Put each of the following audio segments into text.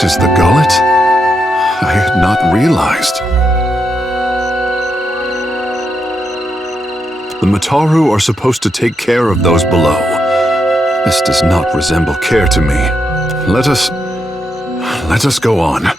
This is the gullet? I had not realized. The Mataru are supposed to take care of those below. This does not resemble care to me. Let us go on.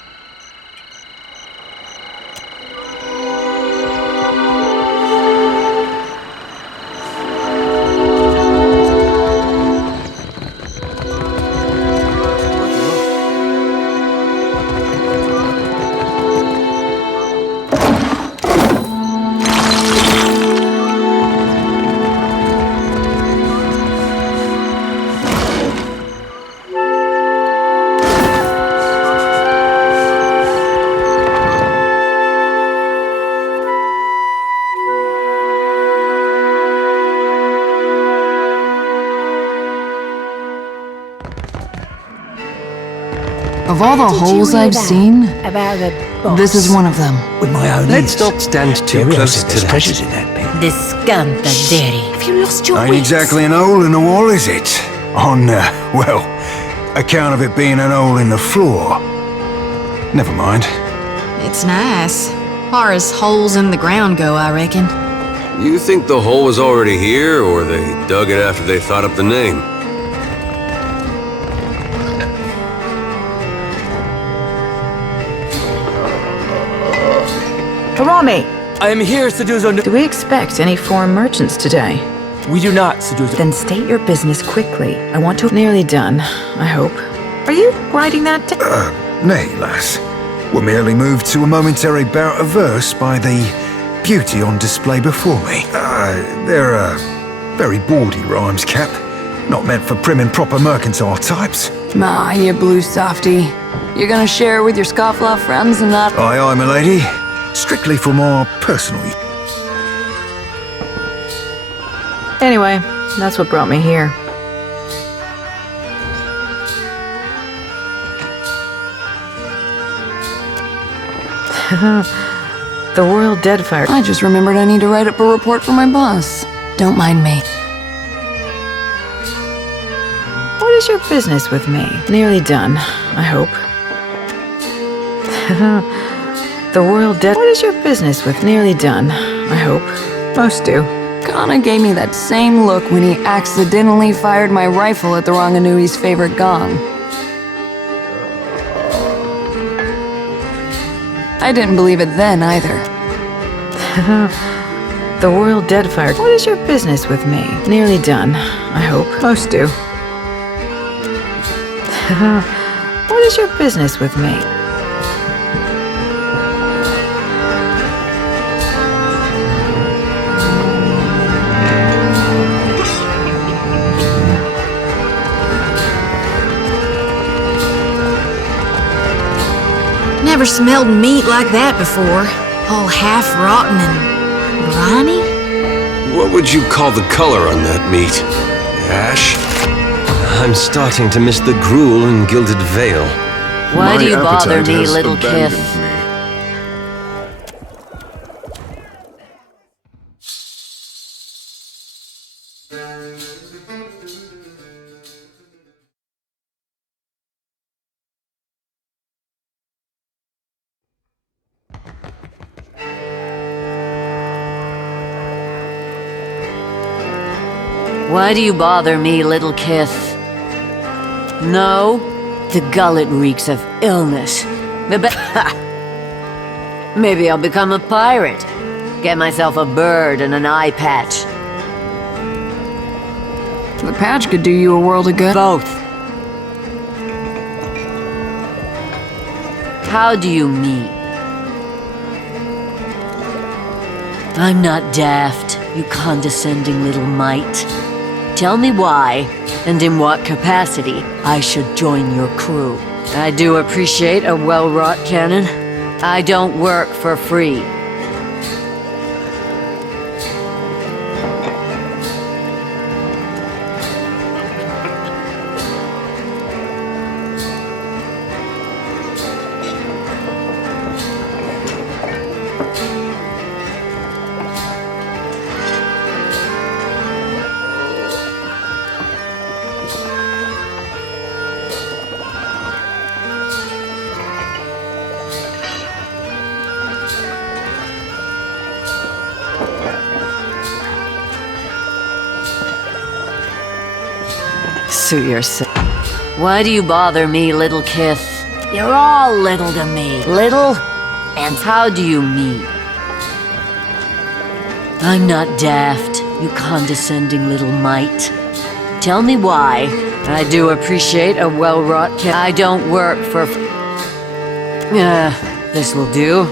Of all the holes I've seen, about the boss. this is one of them. With my own Let's not stand too close to There's that. treasures in that pit. The scantaderi. Have you lost your Ain't wits? exactly an hole in the wall, is it? On, well, account of it being an hole in the floor. Never mind. It's nice. Far as holes in the ground go, I reckon. You think the hole was already here, or they dug it after they thought up the name? Karami, I am here, Seduzo. do we expect any foreign merchants today? We do not, Seduzo. Then state your business quickly. I want to... Nearly done, I hope. Are you writing that down? Nay, lass. We're merely moved to a momentary bout of verse by the beauty on display before me. They're very bawdy rhymes, Cap. Not meant for prim and proper mercantile types. Ma, you blue softy. You're gonna share with your scofflaw friends and not... Aye, aye, milady. Strictly for more personal use. Anyway, that's what brought me here. The Royal Deadfire. I just remembered I need to write up a report for my boss. Don't mind me. What is your business with me? Nearly done, I hope. The Royal Dead. What is your business with? Nearly done, I hope. Most do. Kana gave me that same look when he accidentally fired my rifle at the Ranganui's favorite gong. I didn't believe it then either. The Royal Deadfire. What is your business with me? Nearly done, I hope. Most do. What is your business with me? Never smelled meat like that before. All half-rotten and briny? What would you call the color on that meat? Ash? I'm starting to miss the gruel and gilded veil. My Why do you bother appetite me, has little abandoned kith? me. Why do you bother me, little kith? No? The gullet reeks of illness. Maybe I'll become a pirate. Get myself a bird and an eye patch. The patch could do you a world of good. Both. How do you mean? I'm not daft, you condescending little mite. Tell me why, and in what capacity, I should join your crew. I do appreciate a well-wrought cannon. I don't work for free. suit yourself. Why do you bother me, little kith? You're all little to me. Little? And how do you mean? I'm not daft, you condescending little mite. Tell me why. I do appreciate a well-wrought cat. I don't work for... this will do.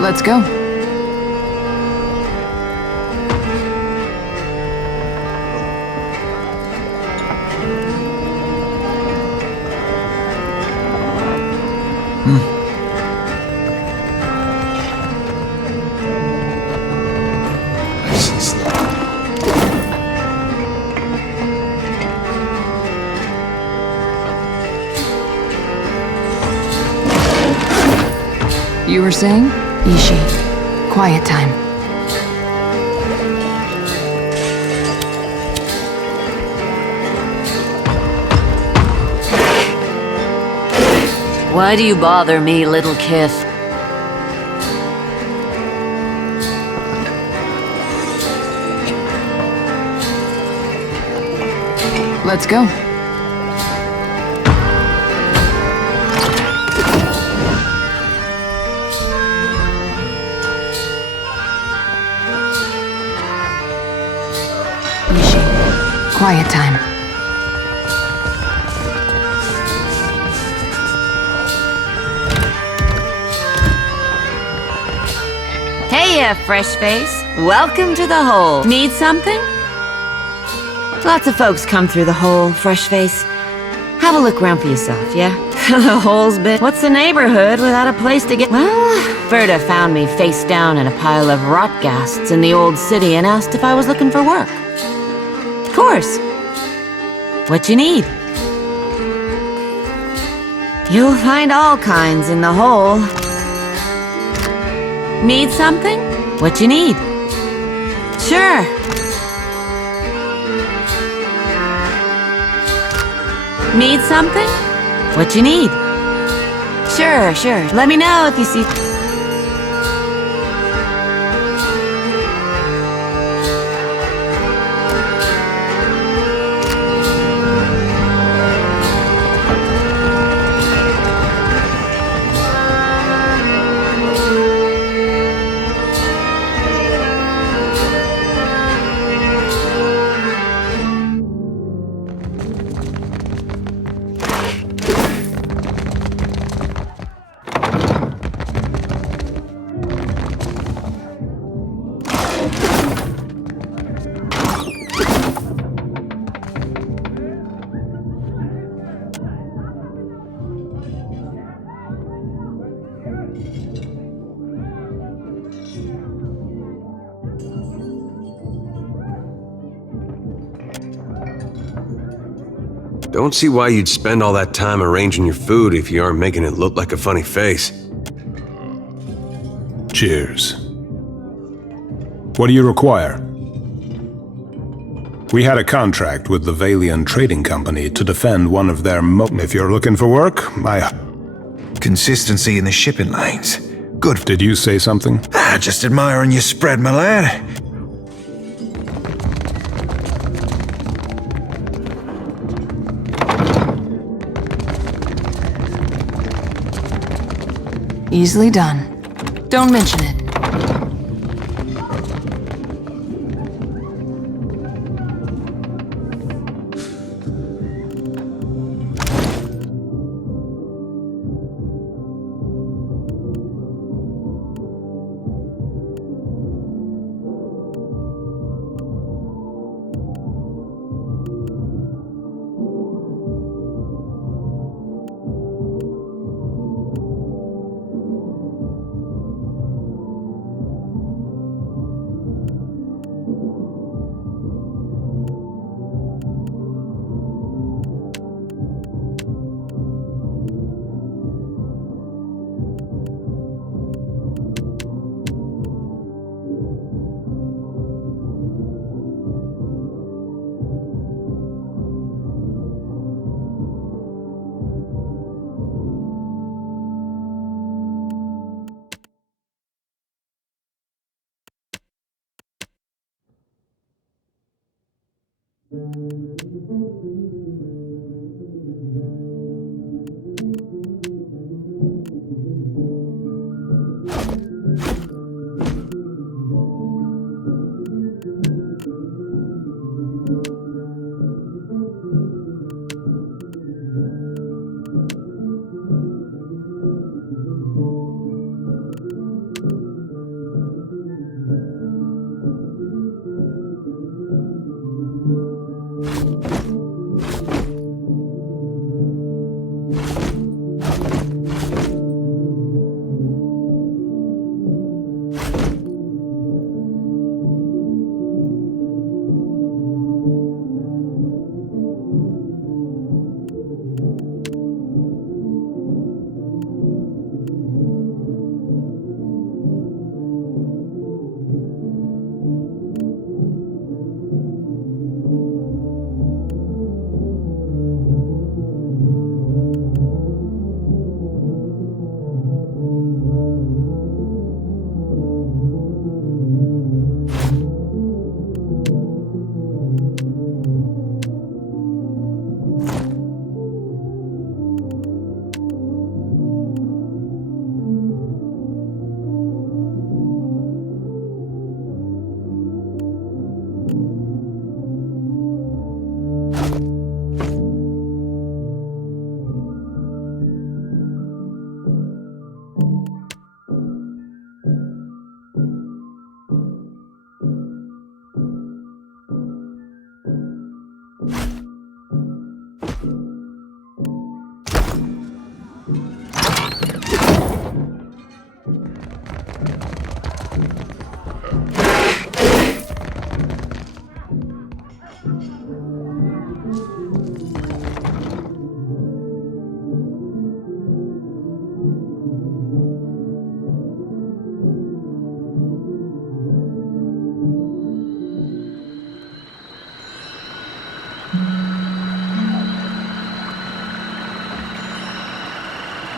Let's go. You were saying? Ishi. Quiet time. Why do you bother me, little kith? Let's go. Quiet time. Hey, fresh face. Welcome to the hole. Need something? Lots of folks come through the hole, fresh face. Have a look around for yourself, yeah? The hole's been... What's the neighborhood without a place to get... Well, Ferda found me face down in a pile of rot ghasts in the old city and asked if I was looking for work. Of course. What you need? You'll find all kinds in the hole. Need something? What you need? Sure. Need something? What you need? Sure. Let me know if you see... Don't see why you'd spend all that time arranging your food if you aren't making it look like a funny face. Cheers. What do you require? We had a contract with the Valian Trading Company to defend one of their If you're looking for work, Consistency in the shipping lanes. Good. Did you say something? Just admiring your spread, my lad. Easily done. Don't mention it.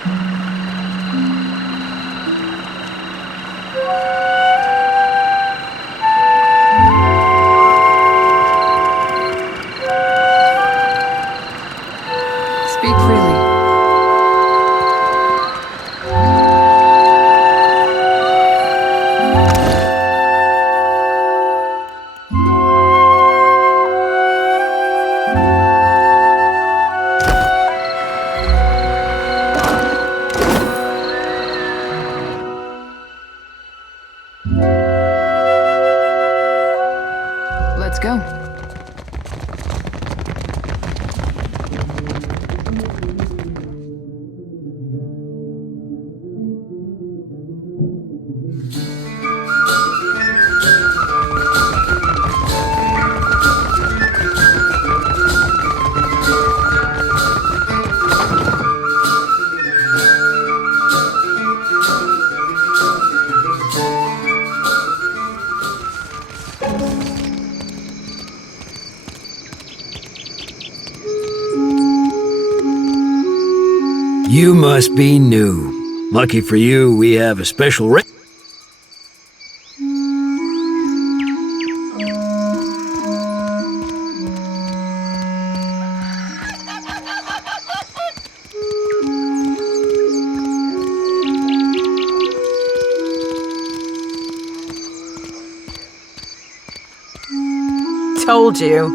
Speak freely. Let's go. You must be new. Lucky for you, we have a special Told you.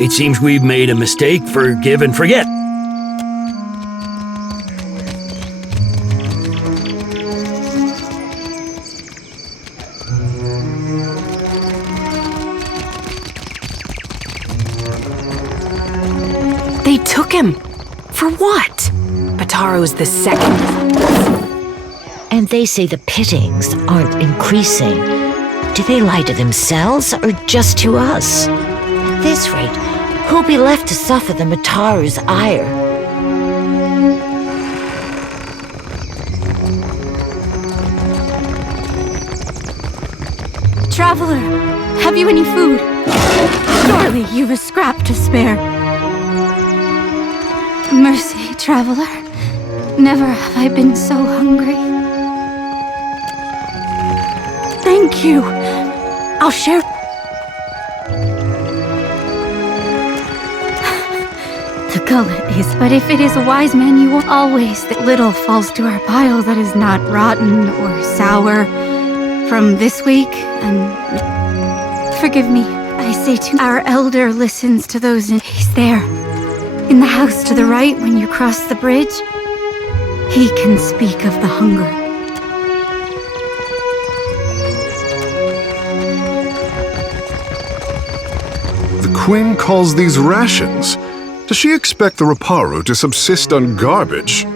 It seems we've made a mistake. Forgive and forget. They took him. For what? Bataro's the second. And they say the pittings aren't increasing. Do they lie to themselves or just to us? At this rate, who'll be left to suffer the Mataru's ire? Traveler, have you any food? Surely you've a scrap to spare. Mercy, traveler. Never have I been so hungry. Thank you. I'll share. The gullet is, but if it is a wise man, you will always that little falls to our pile that is not rotten or sour from this week, and forgive me, I say to our elder listens to those in he's there. In the house to the right when you cross the bridge, he can speak of the hunger. The Queen calls these rations. Does she expect the Raparu to subsist on garbage?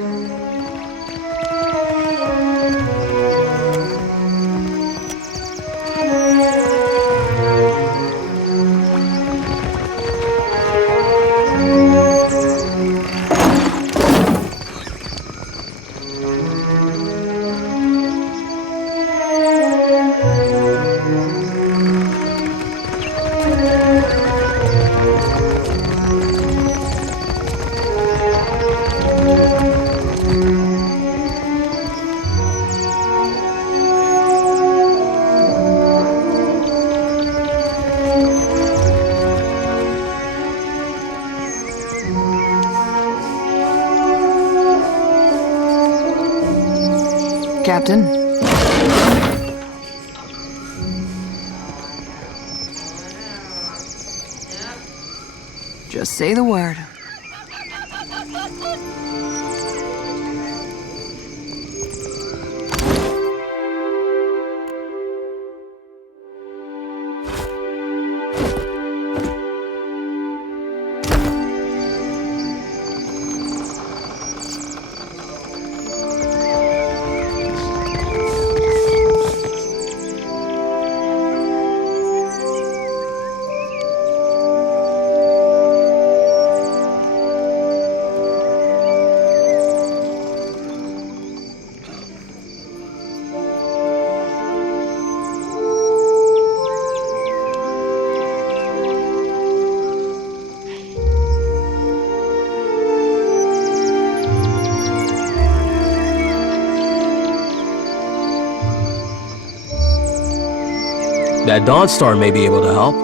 Captain. Just say the word. That Dawnstar may be able to help.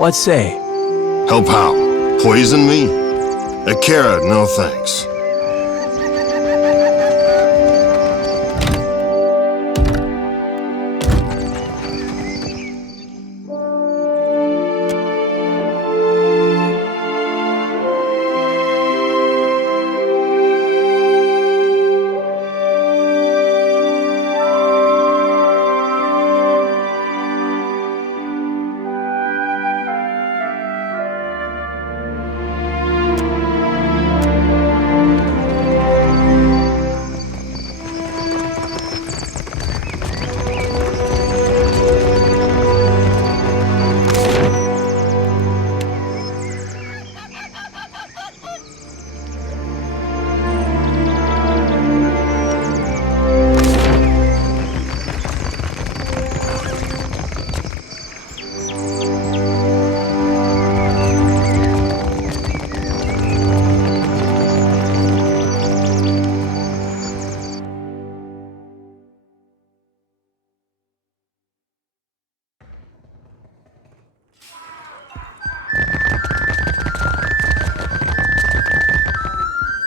What say? Help how? Poison me? Akira, no thanks.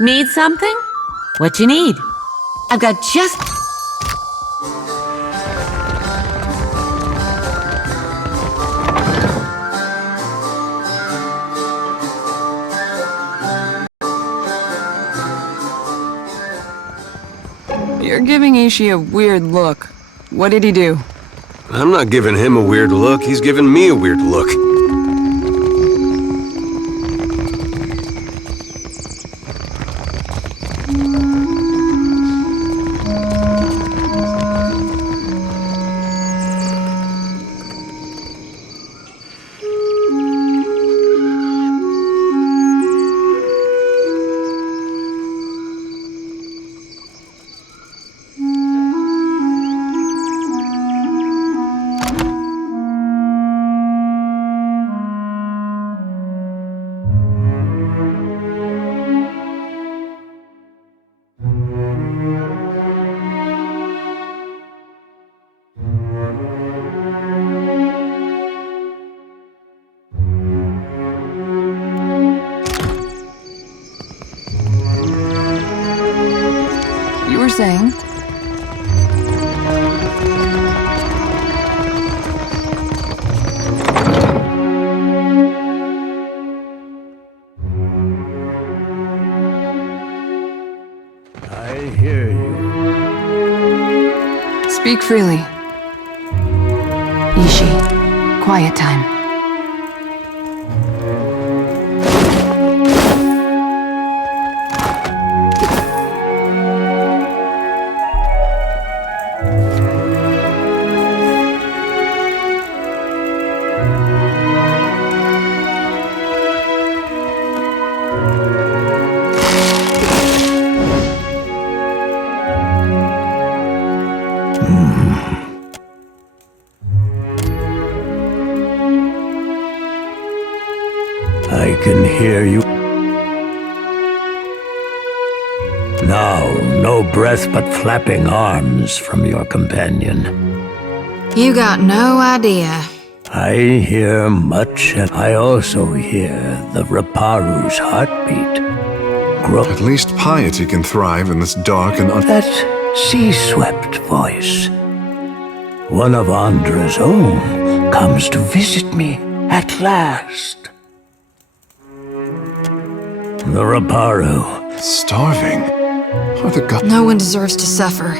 Need something? What you need? I've got just... You're giving Ishii a weird look. What did he do? I'm not giving him a weird look, he's giving me a weird look. You were saying? I hear you. Speak freely. Ishii, quiet time. I can hear you. Now, no breath but flapping arms from your companion. You got no idea. I hear much, and I also hear the Raparu's heartbeat. At least piety can thrive in this dark and That sea-swept voice. One of Andra's own comes to visit me at last. The Raparu. Starving? Are the gods... No one deserves to suffer.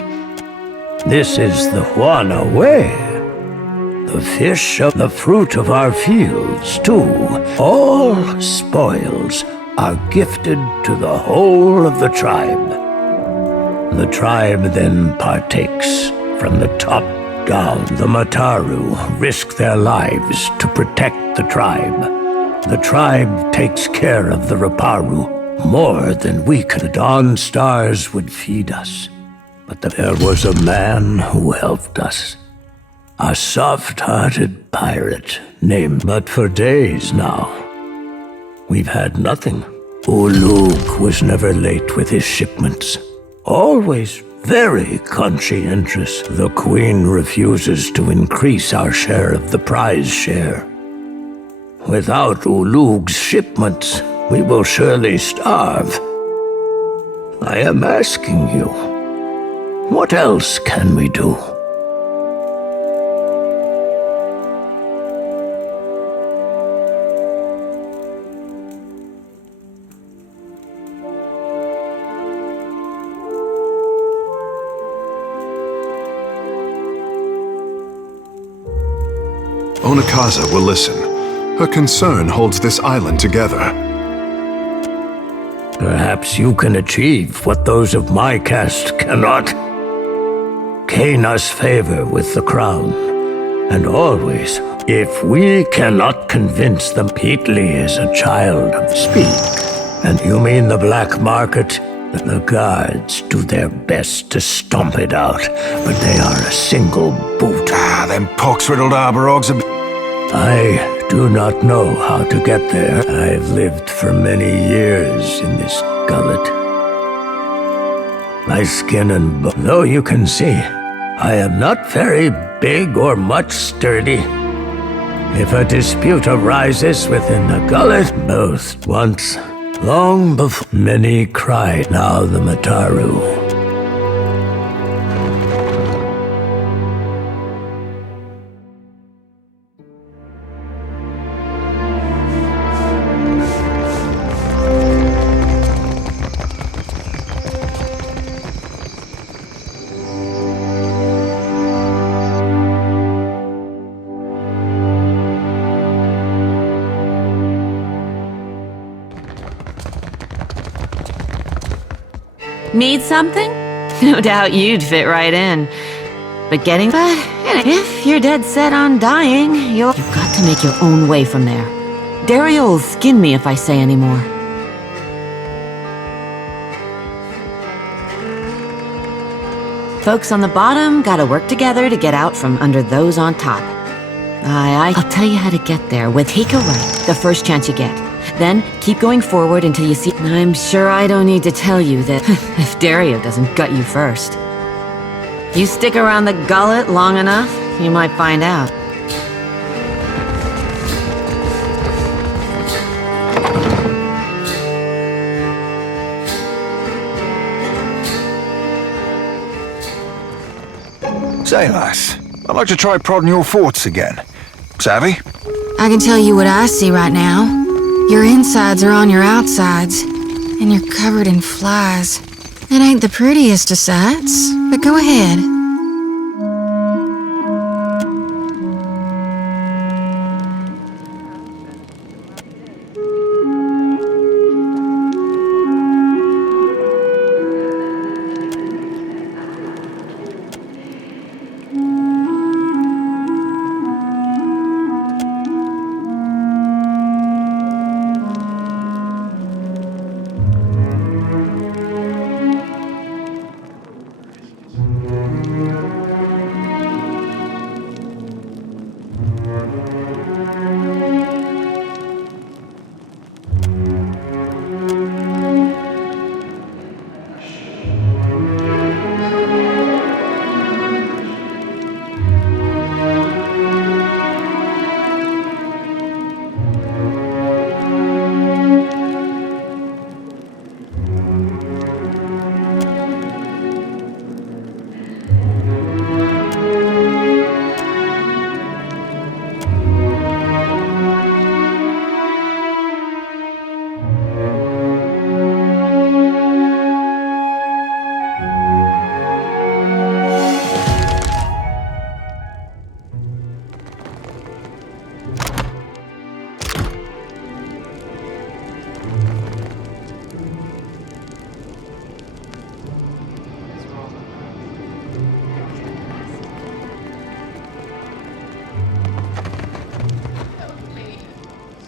This is the Juana way. The fish of the fruit of our fields, too. All spoils are gifted to the whole of the tribe. The tribe then partakes from the top down. The Mataru risk their lives to protect the tribe. The tribe takes care of the Raparu more than we could. The dawn stars would feed us. But there was a man who helped us. A soft-hearted pirate named... But for days now, we've had nothing. Uluk was never late with his shipments. Always very conscientious. The Queen refuses to increase our share of the prize share. Without Ulug's shipments, we will surely starve. I am asking you, what else can we do? Onakaza will listen. Her concern holds this island together. Perhaps you can achieve what those of my caste cannot. Gain us favor with the crown. And always, if we cannot convince them Peatly is a child of speak, and you mean the black market, the guards do their best to stomp it out, but they are a single boot. Them pox-riddled arborogs are... I do not know how to get there. I've lived for many years in this gullet. My skin and bone, though you can see, I am not very big or much sturdy. If a dispute arises within the gullet, both once, long before, many cry, now the Mataru. Need something? No doubt you'd fit right in. But if you're dead set on dying, you've got to make your own way from there. Dario will skin me if I say any more. Folks on the bottom gotta work together to get out from under those on top. I'll tell you how to get there with take a right the first chance you get. Then keep going forward until you see... I'm sure I don't need to tell you that if Dario doesn't gut you first. You stick around the gullet long enough, you might find out. Say, lass, I'd like to try prodding your forts again. Savvy? I can tell you what I see right now. Your insides are on your outsides, and you're covered in flies. It ain't the prettiest of sights, but go ahead.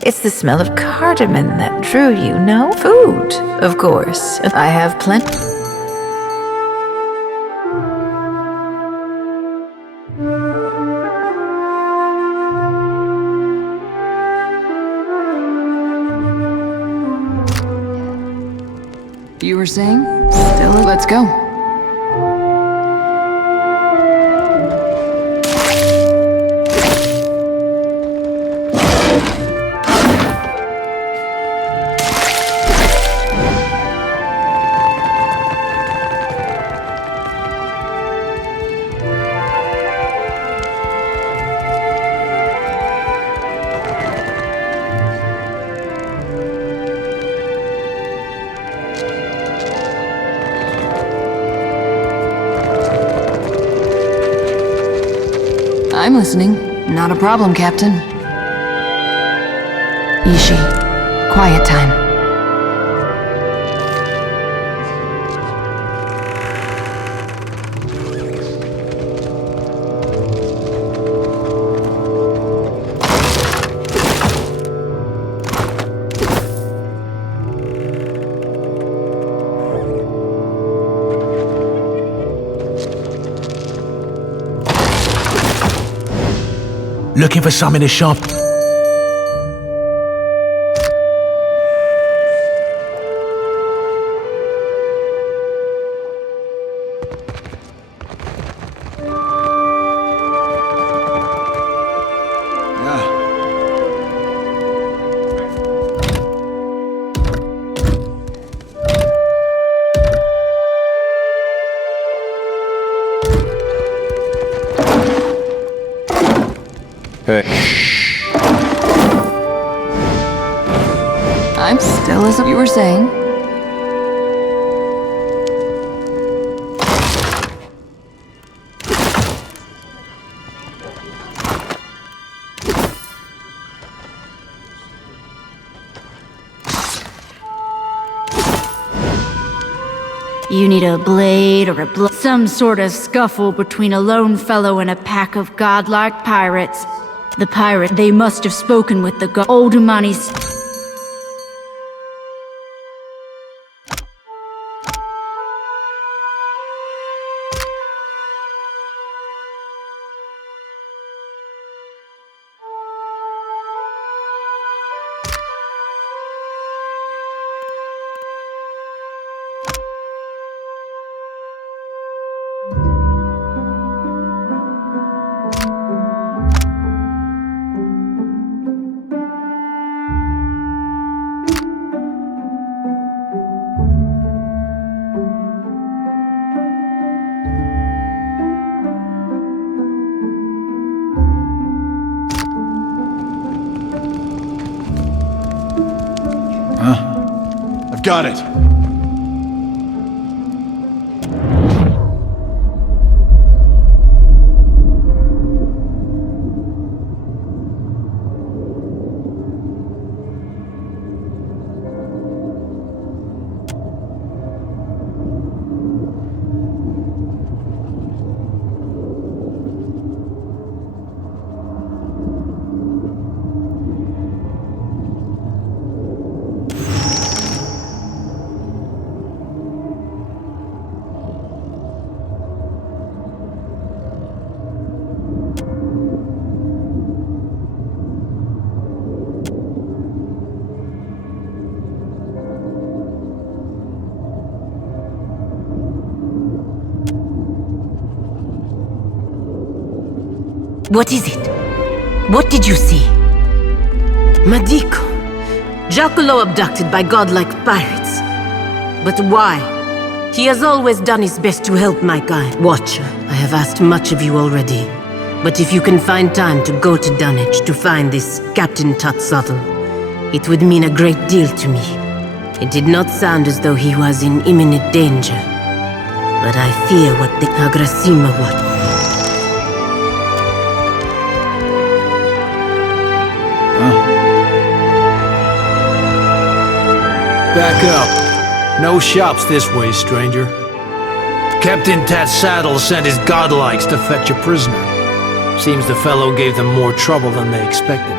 It's the smell of cardamom that drew you, no? Food, of course. I have plenty. You were saying? Still, let's go. I'm listening. Not a problem, Captain. Ishi, quiet time. Looking for some in the shop? I'm still as you were saying. You need a blade or some sort of scuffle between a lone fellow and a pack of godlike pirates. The pirate, they must have spoken with the old Umani's. I've got it. What is it? What did you see? Madiko. Giacomo abducted by godlike pirates. But why? He has always done his best to help my kind. Watcher, I have asked much of you already. But if you can find time to go to Dunwich to find this Captain Tutsuttle, it would mean a great deal to me. It did not sound as though he was in imminent danger. But I fear what the Agrasima would. Back up. No shops this way, stranger. Captain Tatsaddle sent his godlikes to fetch a prisoner. Seems the fellow gave them more trouble than they expected.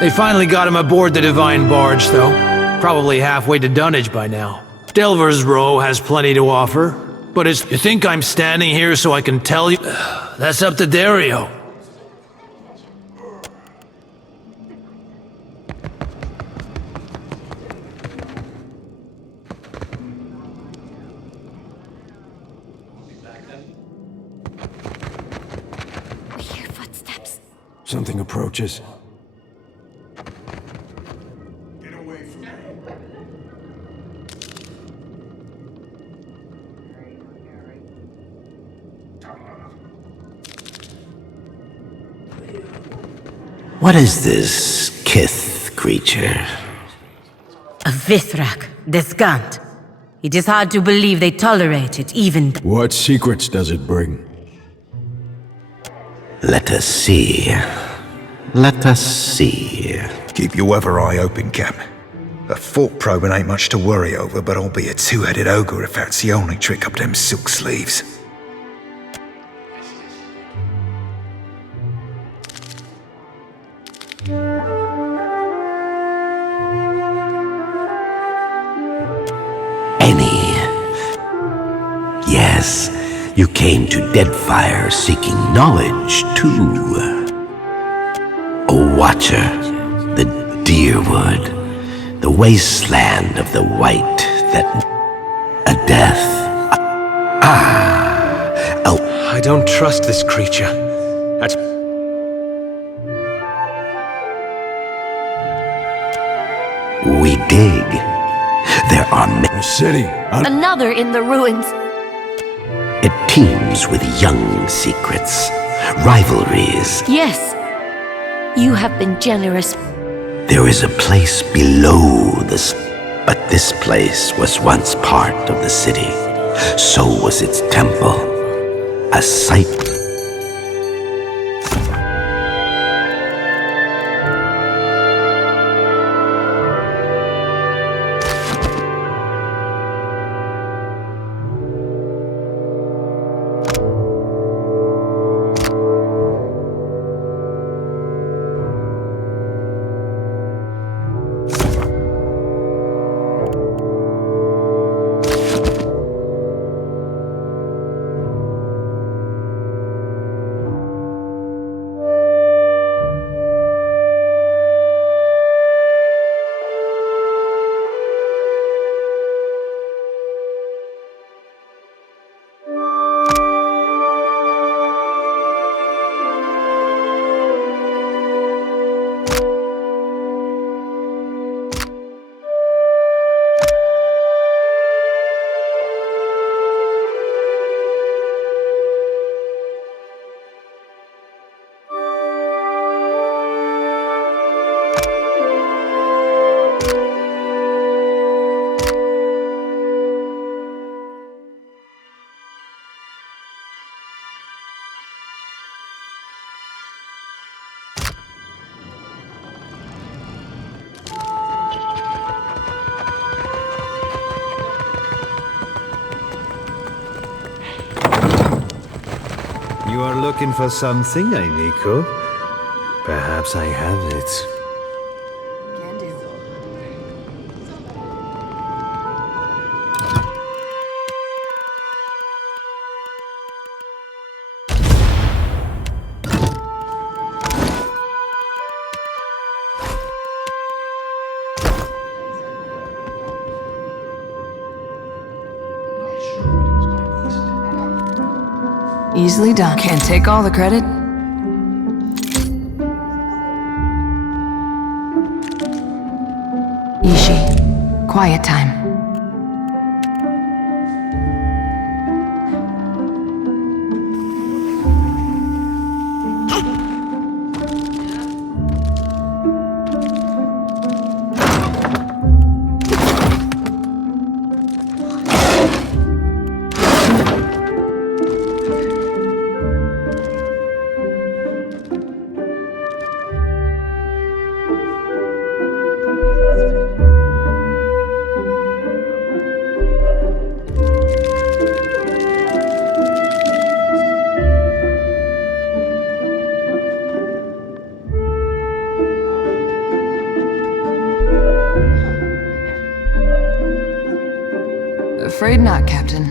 They finally got him aboard the Divine Barge, though. Probably halfway to Dunwich by now. Delver's Row has plenty to offer, but you think I'm standing here so I can tell you? That's up to Dario. Something approaches. What is this Kith creature? A Vithrak, Descant. It is hard to believe they tolerate it, even. What secrets does it bring? Let us see. Let us see. Keep your other eye open, Cap. A fork probing ain't much to worry over, but I'll be a two-headed ogre if that's the only trick up them silk sleeves. Yes, you came to Deadfire seeking knowledge, too. A watcher, the Deerwood, the wasteland of the white, that... a death. I don't trust this creature. That's... We dig. There are A city. Another in the ruins. It teems with young secrets, rivalries. Yes. You have been generous. There is a place below this, but this place was once part of the city. So was its temple, a site. You are looking for something, eh, Nico? Perhaps I have it. Can do. Easily done. Can't take all the credit. Ishi, quiet time. Afraid not, Captain.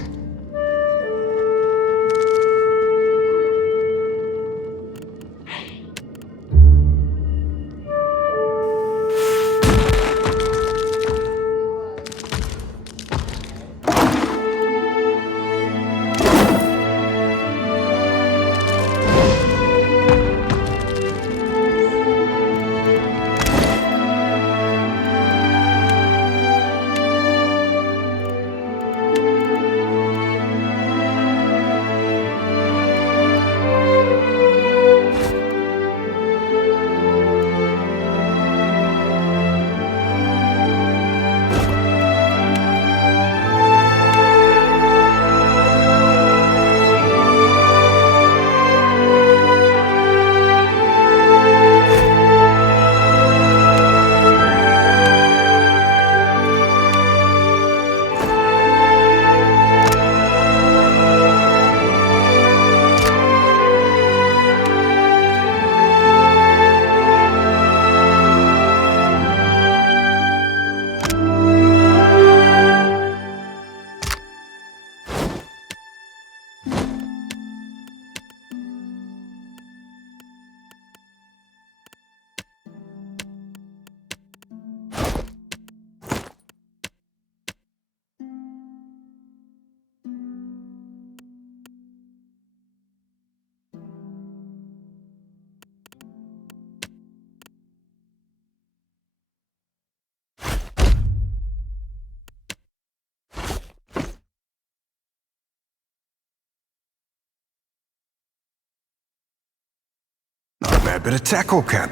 fair bit of tackle, Cap.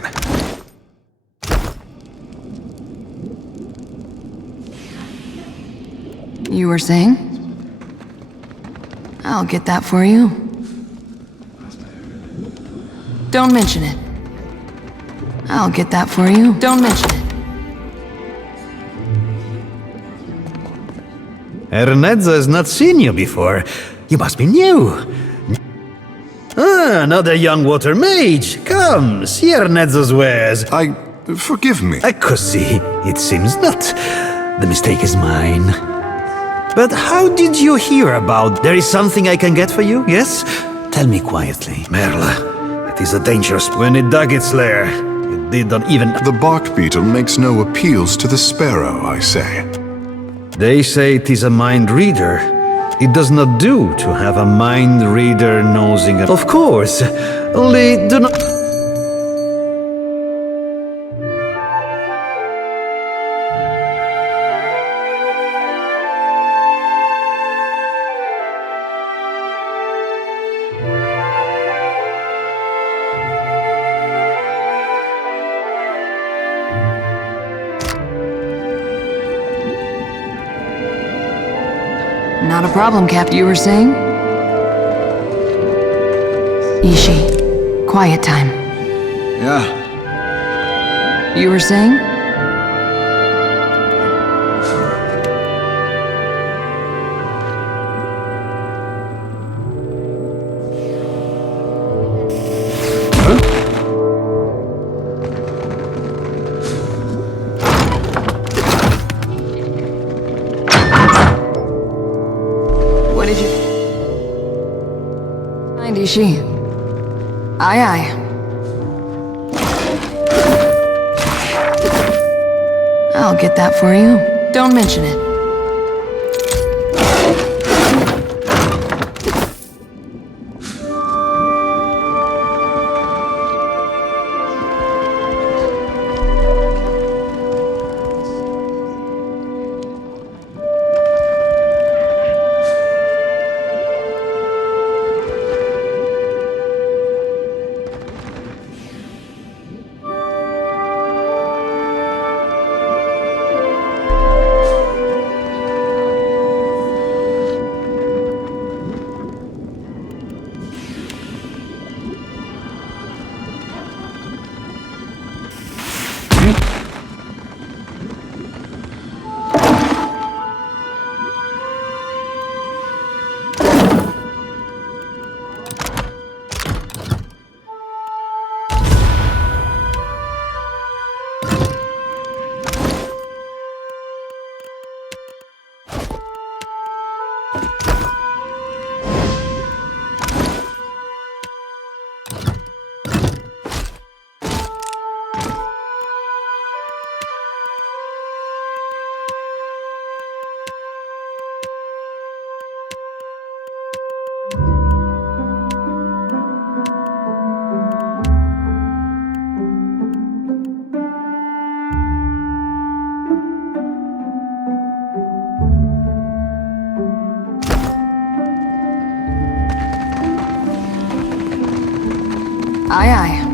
You were saying? I'll get that for you. Don't mention it. I'll get that for you. Don't mention it. Ernezzo has not seen you before. You must be new. Ah, another young water mage. Come, see Ernezzo's wares. Forgive me. Così, it seems not. The mistake is mine. But how did you hear about? There is something I can get for you, yes? Tell me quietly. Merla, it is a dangerous... When it dug its lair, it did not even... The bark beetle makes no appeals to the sparrow, I say. They say it is a mind reader. It does not do to have a mind reader nosing... Of course, only do not... Not a problem, Cap. You were saying? Ishi, quiet time. Yeah. You were saying? What did you... Mind, Ishi. Aye, aye. I'll get that for you. Don't mention it. Aye, aye.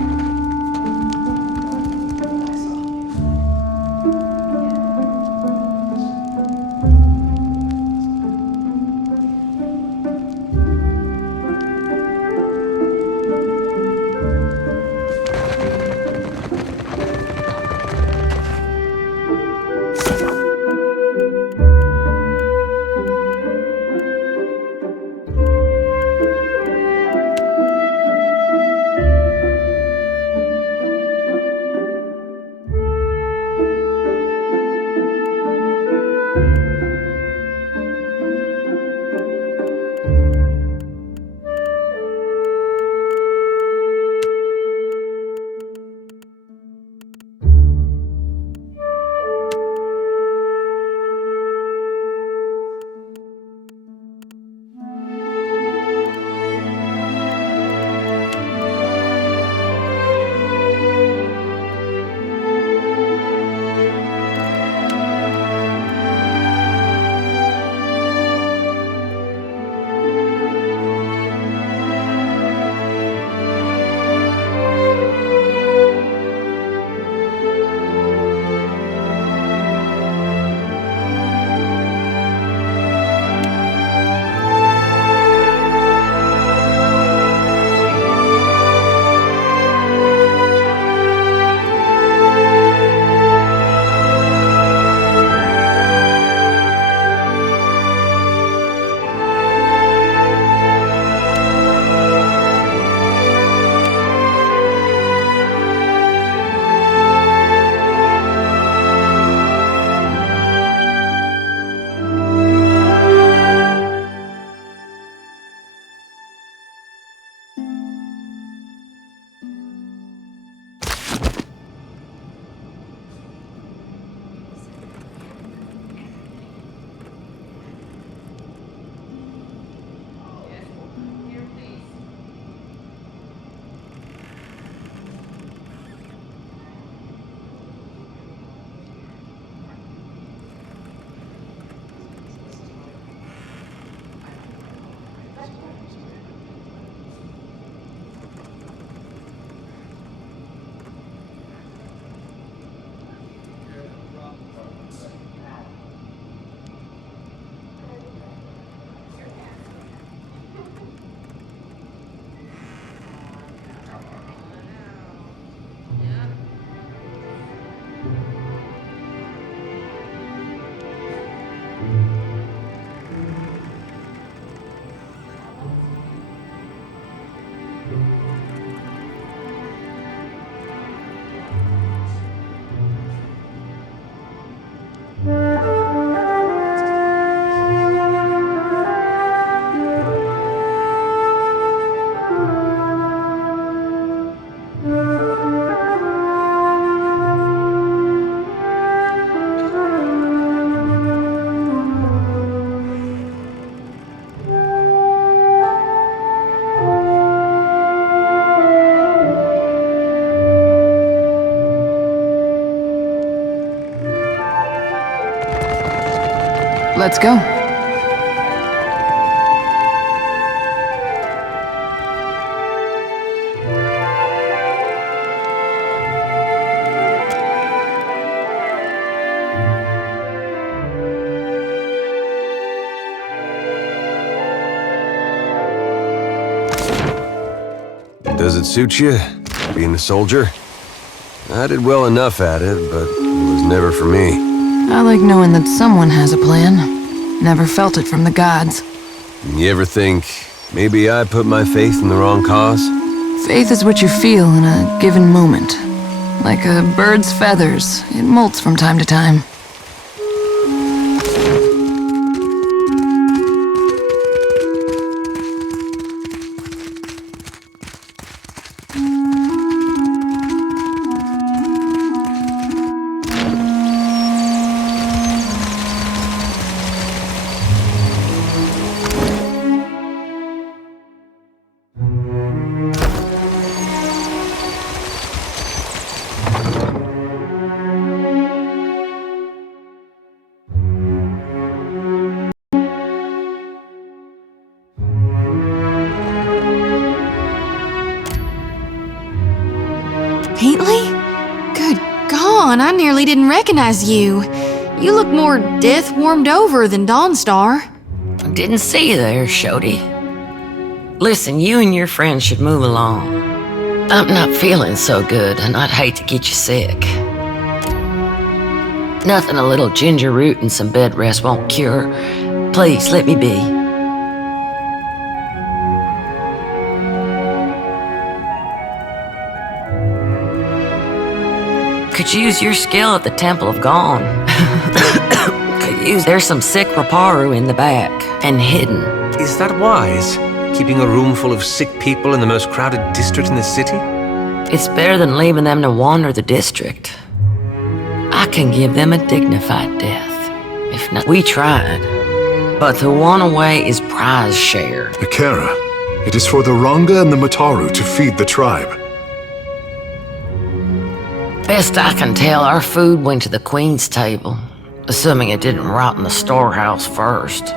Let's go. Does it suit you, being a soldier? I did well enough at it, but it was never for me. I like knowing that someone has a plan. Never felt it from the gods. You ever think, maybe I put my faith in the wrong cause? Faith is what you feel in a given moment. Like a bird's feathers, it molts from time to time. Paintley? Good God, I nearly didn't recognize you. You look more death warmed over than Dawnstar. Didn't see you there, Shody. Listen, you and your friends should move along. I'm not feeling so good, and I'd hate to get you sick. Nothing a little ginger root and some bed rest won't cure. Please, let me be. Could use your skill at the Temple of Gone. Could use. There's some sick Raparu in the back, and hidden. Is that wise? Keeping a room full of sick people in the most crowded district in the city? It's better than leaving them to wander the district. I can give them a dignified death. If not, we tried. But the one away is prize share. Akira, it is for the Ranga and the Mataru to feed the tribe. Best I can tell, our food went to the Queen's table, assuming it didn't rot in the storehouse first.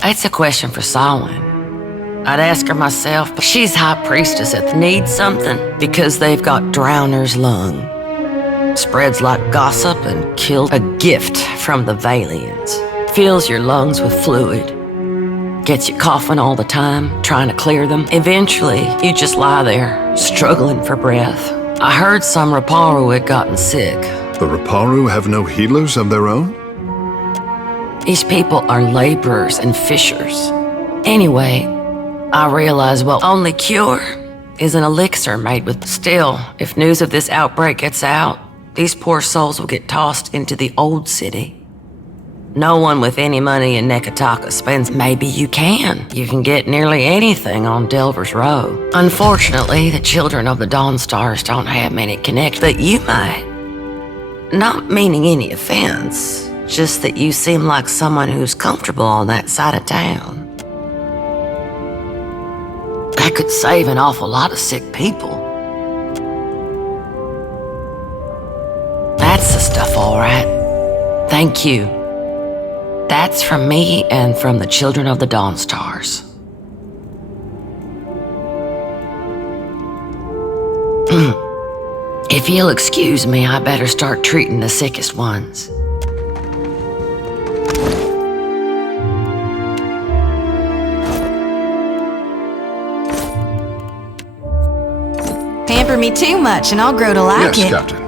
That's a question for Samhain. I'd ask her myself, but she's high priestess at needs something because they've got Drowner's lung. Spreads like gossip and kills a gift from the Valians. Fills your lungs with fluid. Gets you coughing all the time, trying to clear them. Eventually, you just lie there, struggling for breath. I heard some Raparu had gotten sick. The Raparu have no healers of their own? These people are laborers and fishers. Anyway, I realized, well, only cure is an elixir made with. Still, if news of this outbreak gets out, these poor souls will get tossed into the old city. No one with any money in Nekataka spends. Maybe you can. You can get nearly anything on Delver's Row. Unfortunately, the children of the Dawnstars don't have many connections, but you might. Not meaning any offense, just that you seem like someone who's comfortable on that side of town. That could save an awful lot of sick people. That's the stuff, all right. Thank you. That's from me and from the children of the Dawnstars. If you'll excuse me, I better start treating the sickest ones. Pamper me too much and I'll grow to like Yes, it. Captain.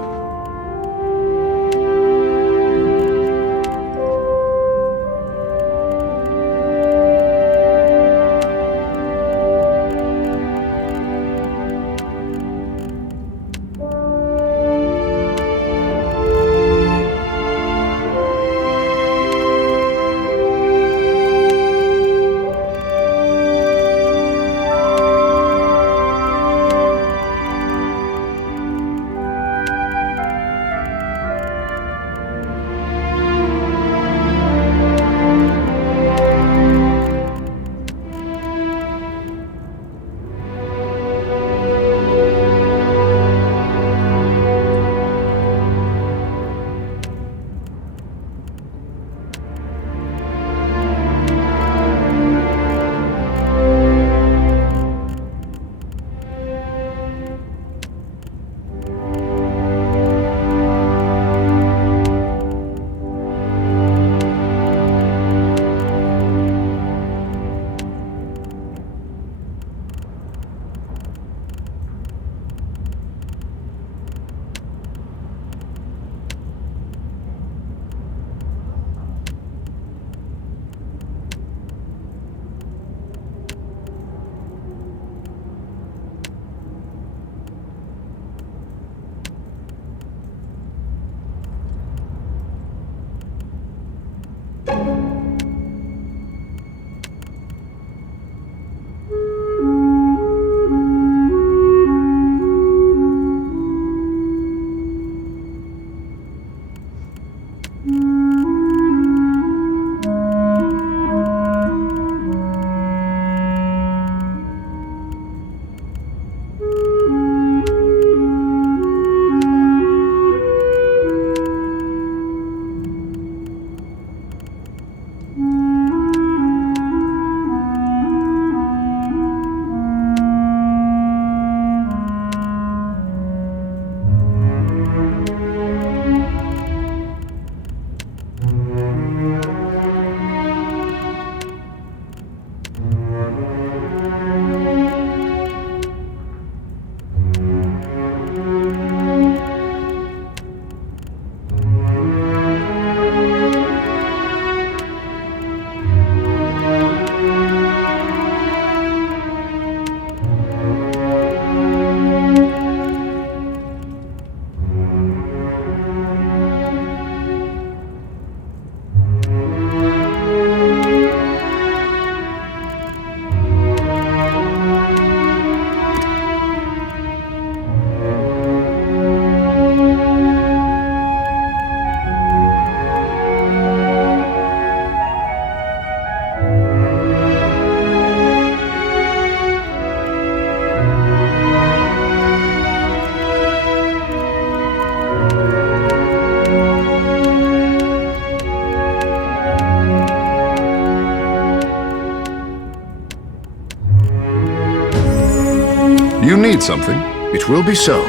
You need something. It will be so.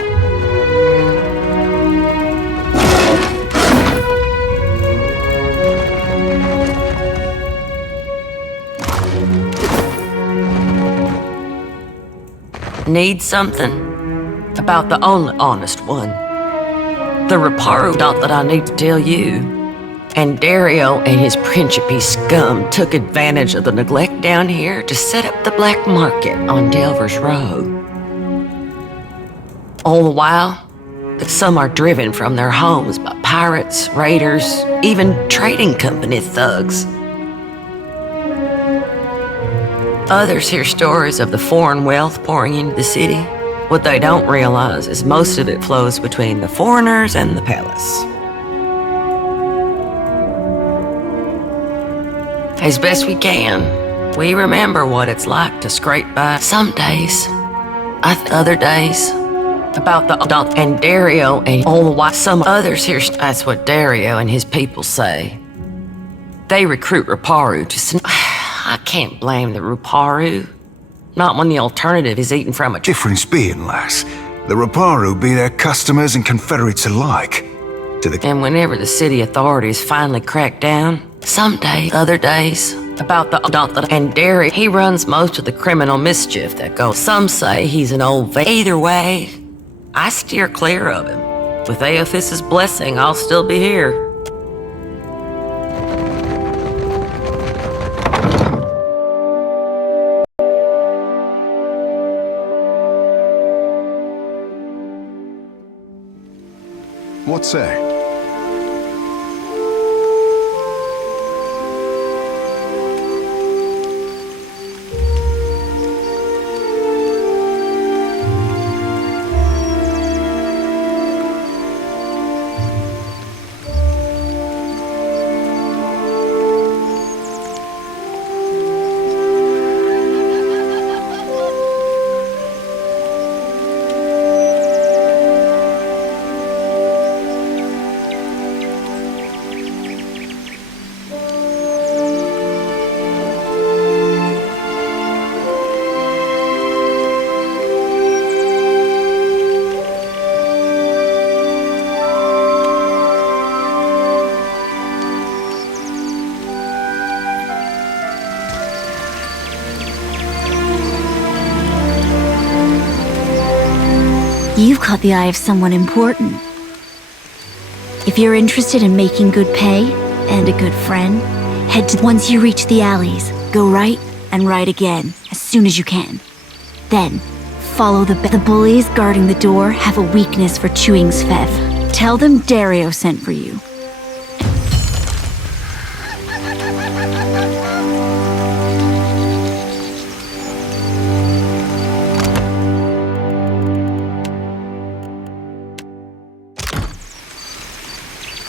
Need something? About the only honest one. The Reparu not that I need to tell you. And Dario and his Principe scum took advantage of the neglect down here to set up the black market on Delver's Road. All the while, some are driven from their homes by pirates, raiders, even trading company thugs. Others hear stories of the foreign wealth pouring into the city. What they don't realize is most of it flows between the foreigners and the palace. As best we can, we remember what it's like to scrape by some days. Other days, about the adult and Dario and all the while some others here. That's what Dario and his people say. They recruit Reparu to I can't blame the Reparu. Not when the alternative is eating from a Difference being, lass, the Reparu be their customers and confederates alike. And whenever the city authorities finally crack down, some days, other days, about the adult and Dario, he runs most of the criminal mischief that goes. Some say he's an old Either way, I steer clear of him. With Aophis' blessing, I'll still be here. What say? You've caught the eye of someone important. If you're interested in making good pay and a good friend, head to once you reach the alleys, go right and right again as soon as you can. Then, follow the bullies guarding the door have a weakness for chewing Svev. Tell them Dario sent for you.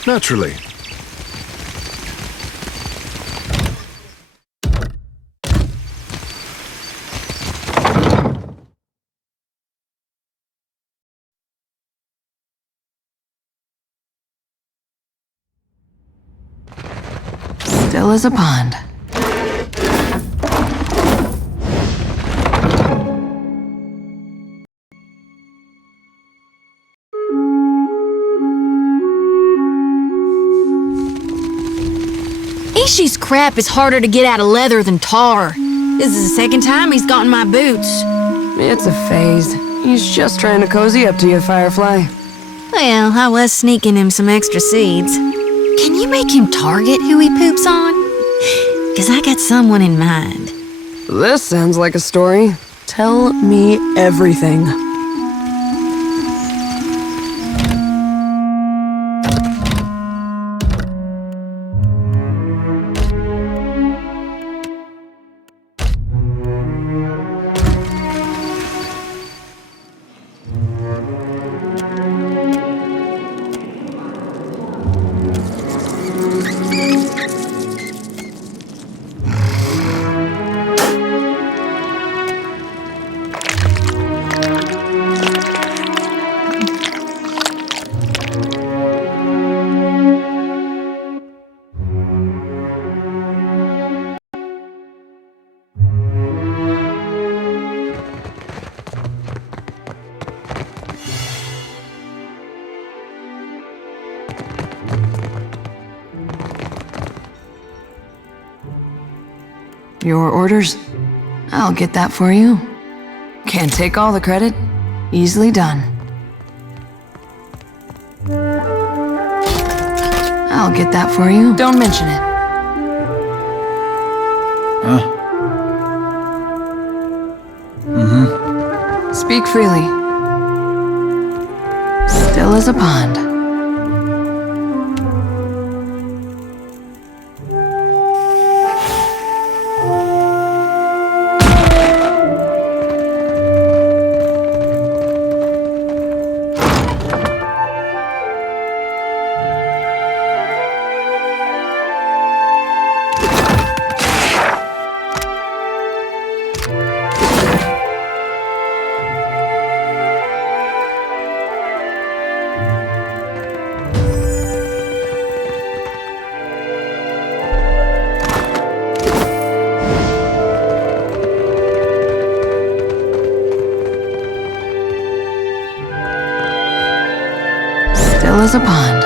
Naturally. Still as a pond. Ishi's crap is harder to get out of leather than tar. This is the second time he's gotten my boots. It's a phase. He's just trying to cozy up to you, Firefly. Well, I was sneaking him some extra seeds. Can you make him target who he poops on? 'Cause I got someone in mind. This sounds like a story. Tell me everything. Your orders? I'll get that for you. Can't take all the credit. Easily done. I'll get that for you. Don't mention it. Huh? Speak freely. Still as a pond. Still as a pond.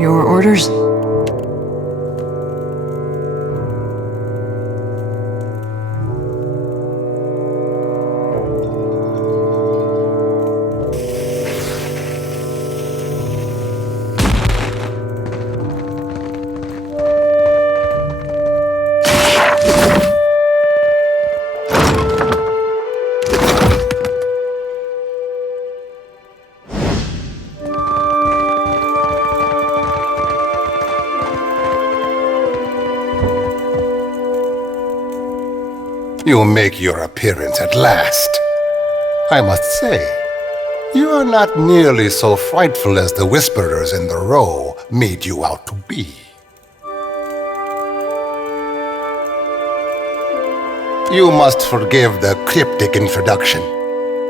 Your orders? You make your appearance at last. I must say, you are not nearly so frightful as the whisperers in the row made you out to be. You must forgive the cryptic introduction,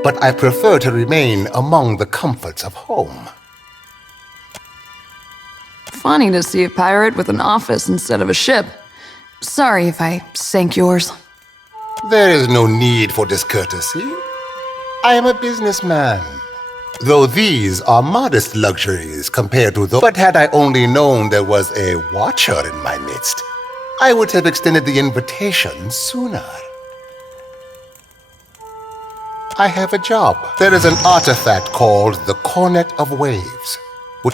but I prefer to remain among the comforts of home. Funny to see a pirate with an office instead of a ship. Sorry if I sank yours. There is no need for discourtesy. I am a businessman, though these are modest luxuries compared to those. But had I only known there was a watcher in my midst, I would have extended the invitation sooner. I have a job. There is an artifact called the Cornet of Waves.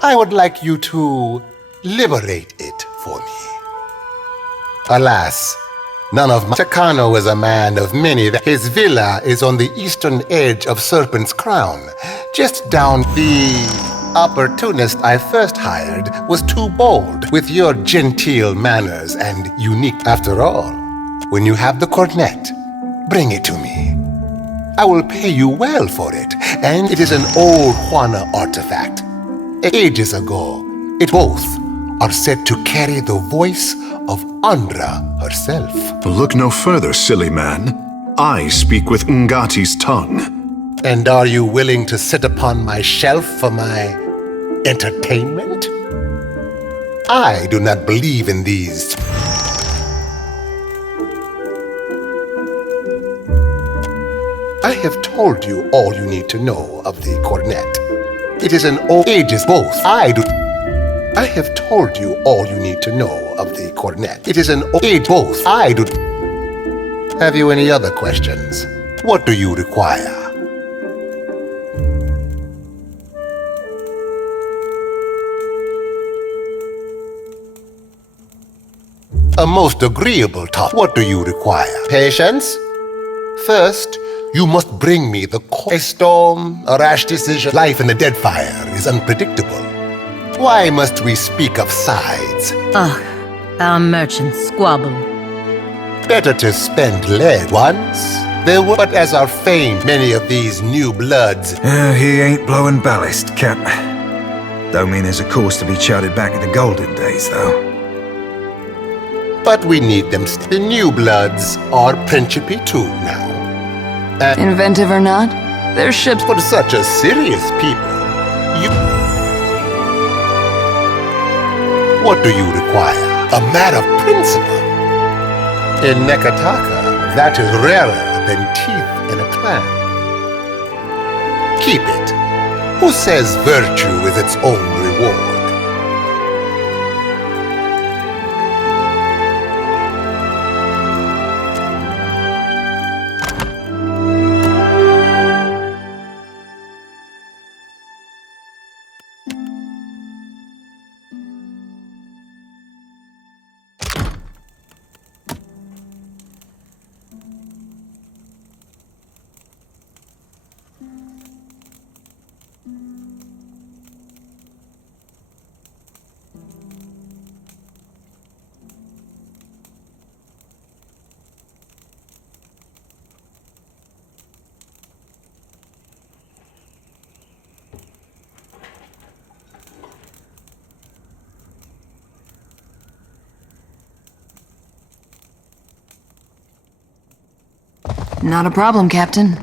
I would like you to liberate it for me. Alas, none of my... Takano is a man of many. His villa is on the eastern edge of Serpent's Crown, just down. The opportunist I first hired was too bold with your genteel manners and unique. After all, when you have the cornet, bring it to me. I will pay you well for it, and it is an old Juana artifact. Ages ago, it both are said to carry the voice of Andra herself. Look no further, silly man. I speak with Ngati's tongue. And are you willing to sit upon my shelf for my entertainment? I do not believe in these. I have told you all you need to know of the cornet. It is an old ages both. I have told you all you need to know of the cornet. It is an age both. Have you any other questions? What do you require? A most agreeable talk. What do you require? Patience? First, you must bring me the a storm, a rash decision. Life in the Deadfire is unpredictable. Why must we speak of sides? Ugh, our merchants squabble. Better to spend lead once. There were, but as are famed, many of these new bloods. He ain't blowing ballast, Cap. Don't mean there's a course to be charted back in the golden days, though. But we need them. The new bloods are Principe too now. Inventive or not, their ships. For such a serious people, you. What do you require? A man of principle. In Nekataka, that is rarer than teeth in a clam. keep it. Who says virtue is its own reward? Not a problem, Captain.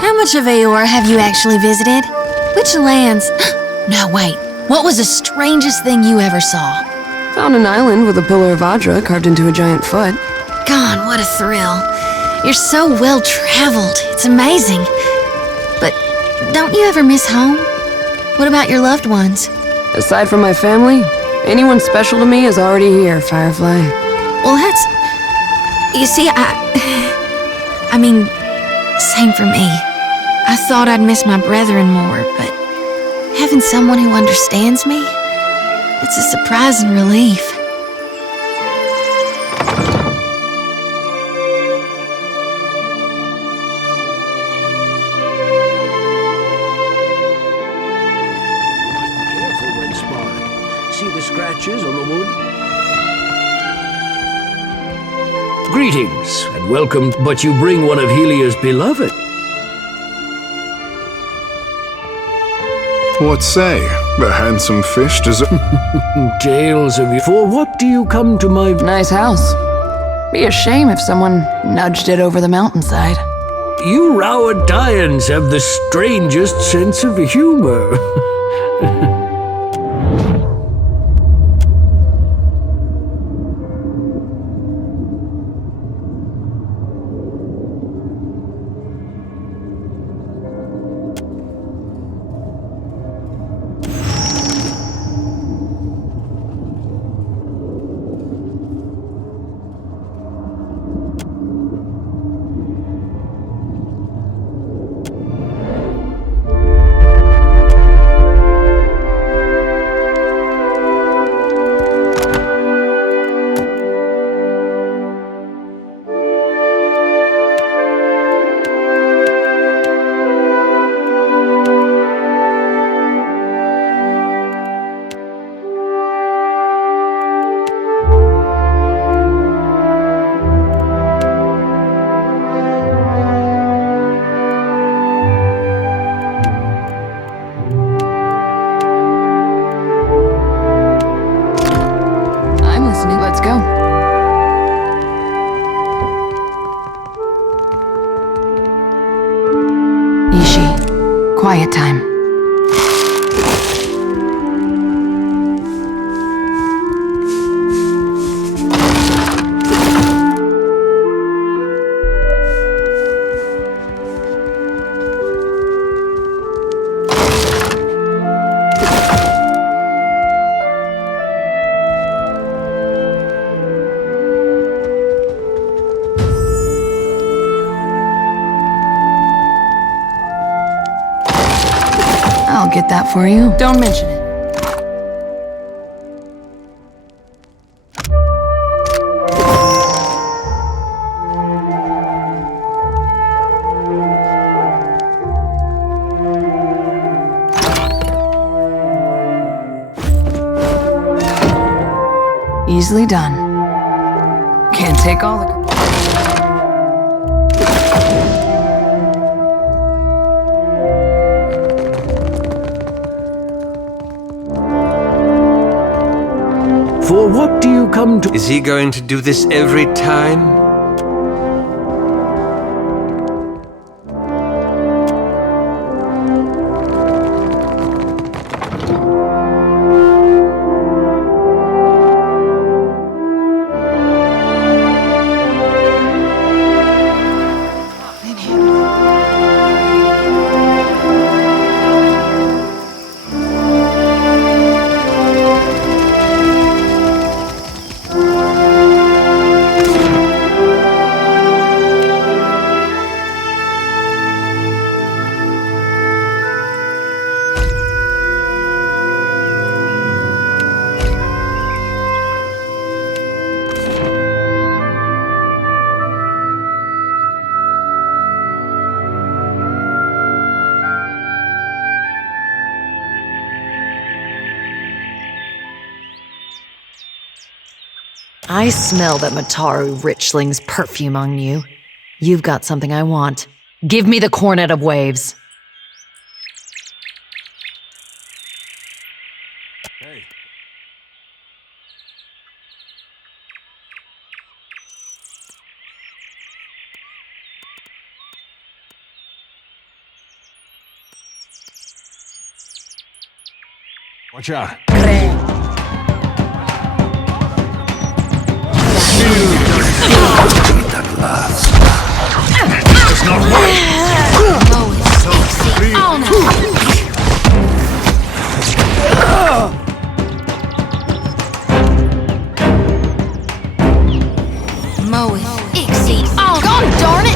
How much of Aor have you actually visited? Which lands? No, wait. What was the strangest thing you ever saw? Found an island with a pillar of Adra carved into a giant foot. God, what a thrill. You're so well-traveled. It's amazing. But don't you ever miss home? What about your loved ones? Aside from my family, anyone special to me is already here, Firefly. Well, that's... You see, I mean, same for me. I thought I'd miss my brethren more, but having someone who understands me, it's a surprising relief. Careful when sparring. See the scratches on the wood? Greetings, and welcome, but you bring one of Helia's beloved. What say? The handsome fish deserve... Tales of you. For what do you come to my... Nice house. Be a shame if someone nudged it over the mountainside. You Rowadians have the strangest sense of humor. I'll get that for you. Don't mention it. Easily done. Can't take all the... For what do you come to? Is he going to do this every time? I smell that Mataru Richling's perfume on you. You've got something I want. Give me the Cornet of Waves. Watch out. That last. Does not Moe it. Ixie. Oh, God darn it!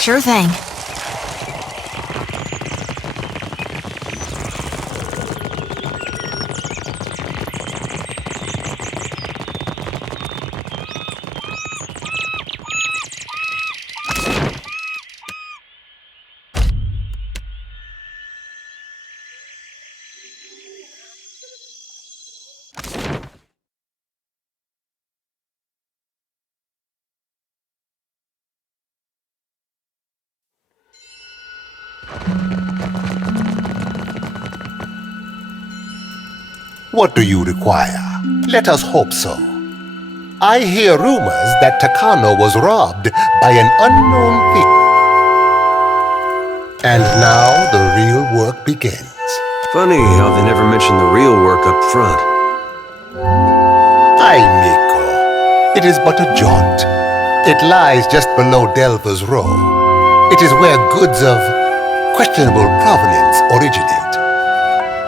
Sure thing. What do you require? Let us hope so. I hear rumors that Takano was robbed by an unknown thief. And now the real work begins. Funny how they never mention the real work up front. Ay, Miko. It is but a jaunt. It lies just below Delver's Row. It is where goods of questionable provenance originate.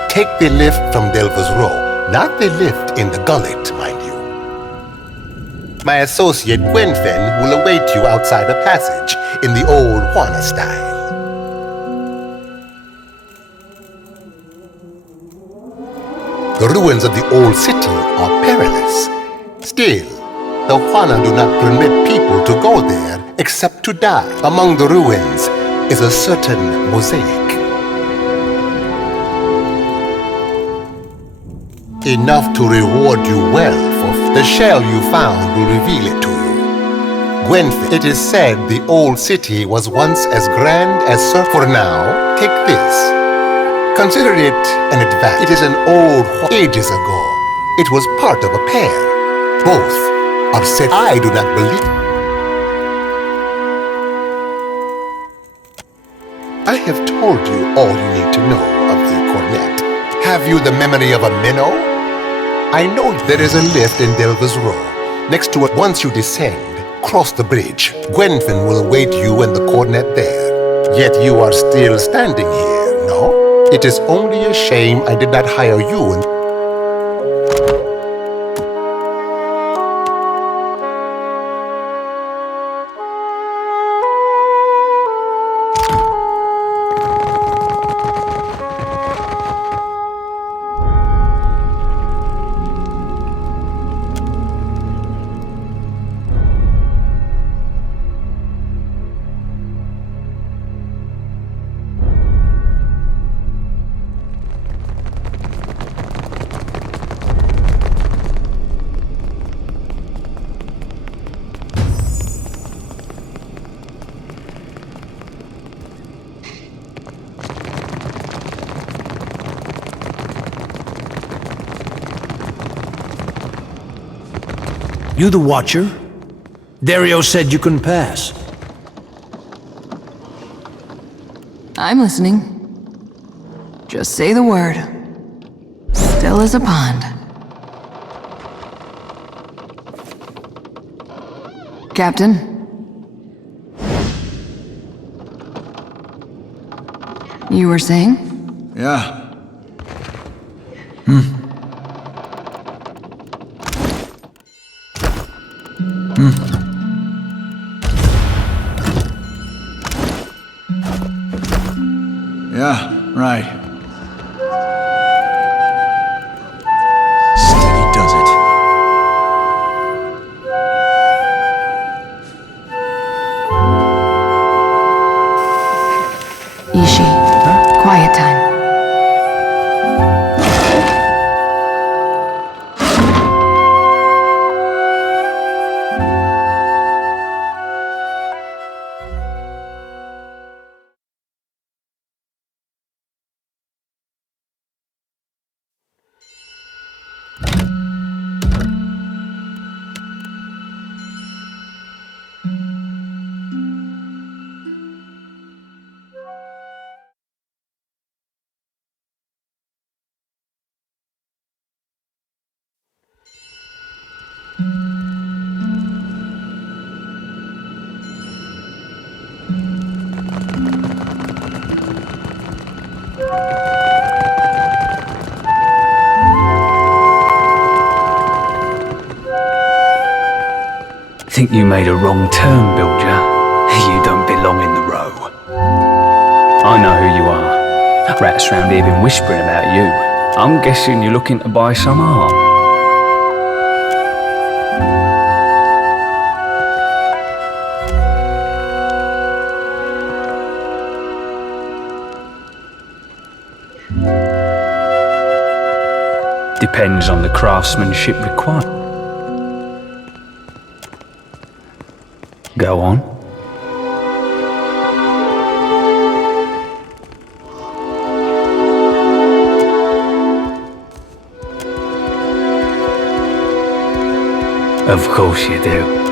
Take the lift from Delver's Row, not the lift in the gullet, mind you. My associate Gwenfen will await you outside the passage in the old Juana style. The ruins of the old city are perilous. Still, the Juana do not permit people to go there except to die. Among the ruins is a certain mosaic. Enough to reward you well, for the shell you found will reveal it to you. Gwyneth, it is said the old city was once as grand as Sir. For now, take this. Consider it an advance. It is an old ages ago. It was part of a pair. Both are said. I do not believe. I have told you all you need to know of the cornet. Have you the memory of a minnow? I know there is a lift in Delver's Row. Next to it, once you descend, cross the bridge. Gwenfin will await you and the cornet there. Yet you are still standing here, no? It is only a shame I did not hire you and... You the Watcher? Dario said you couldn't pass. I'm listening. Just say the word. Still as a pond. Captain? You were saying? Yeah. Yeah, right. Steady does it. Ishi. Quiet time. Think you made a wrong turn, Bilger. You don't belong in the row. I know who you are. Rats round here been whispering about you. I'm guessing you're looking to buy some art. Depends on the craftsmanship required. Go on. Of course you do.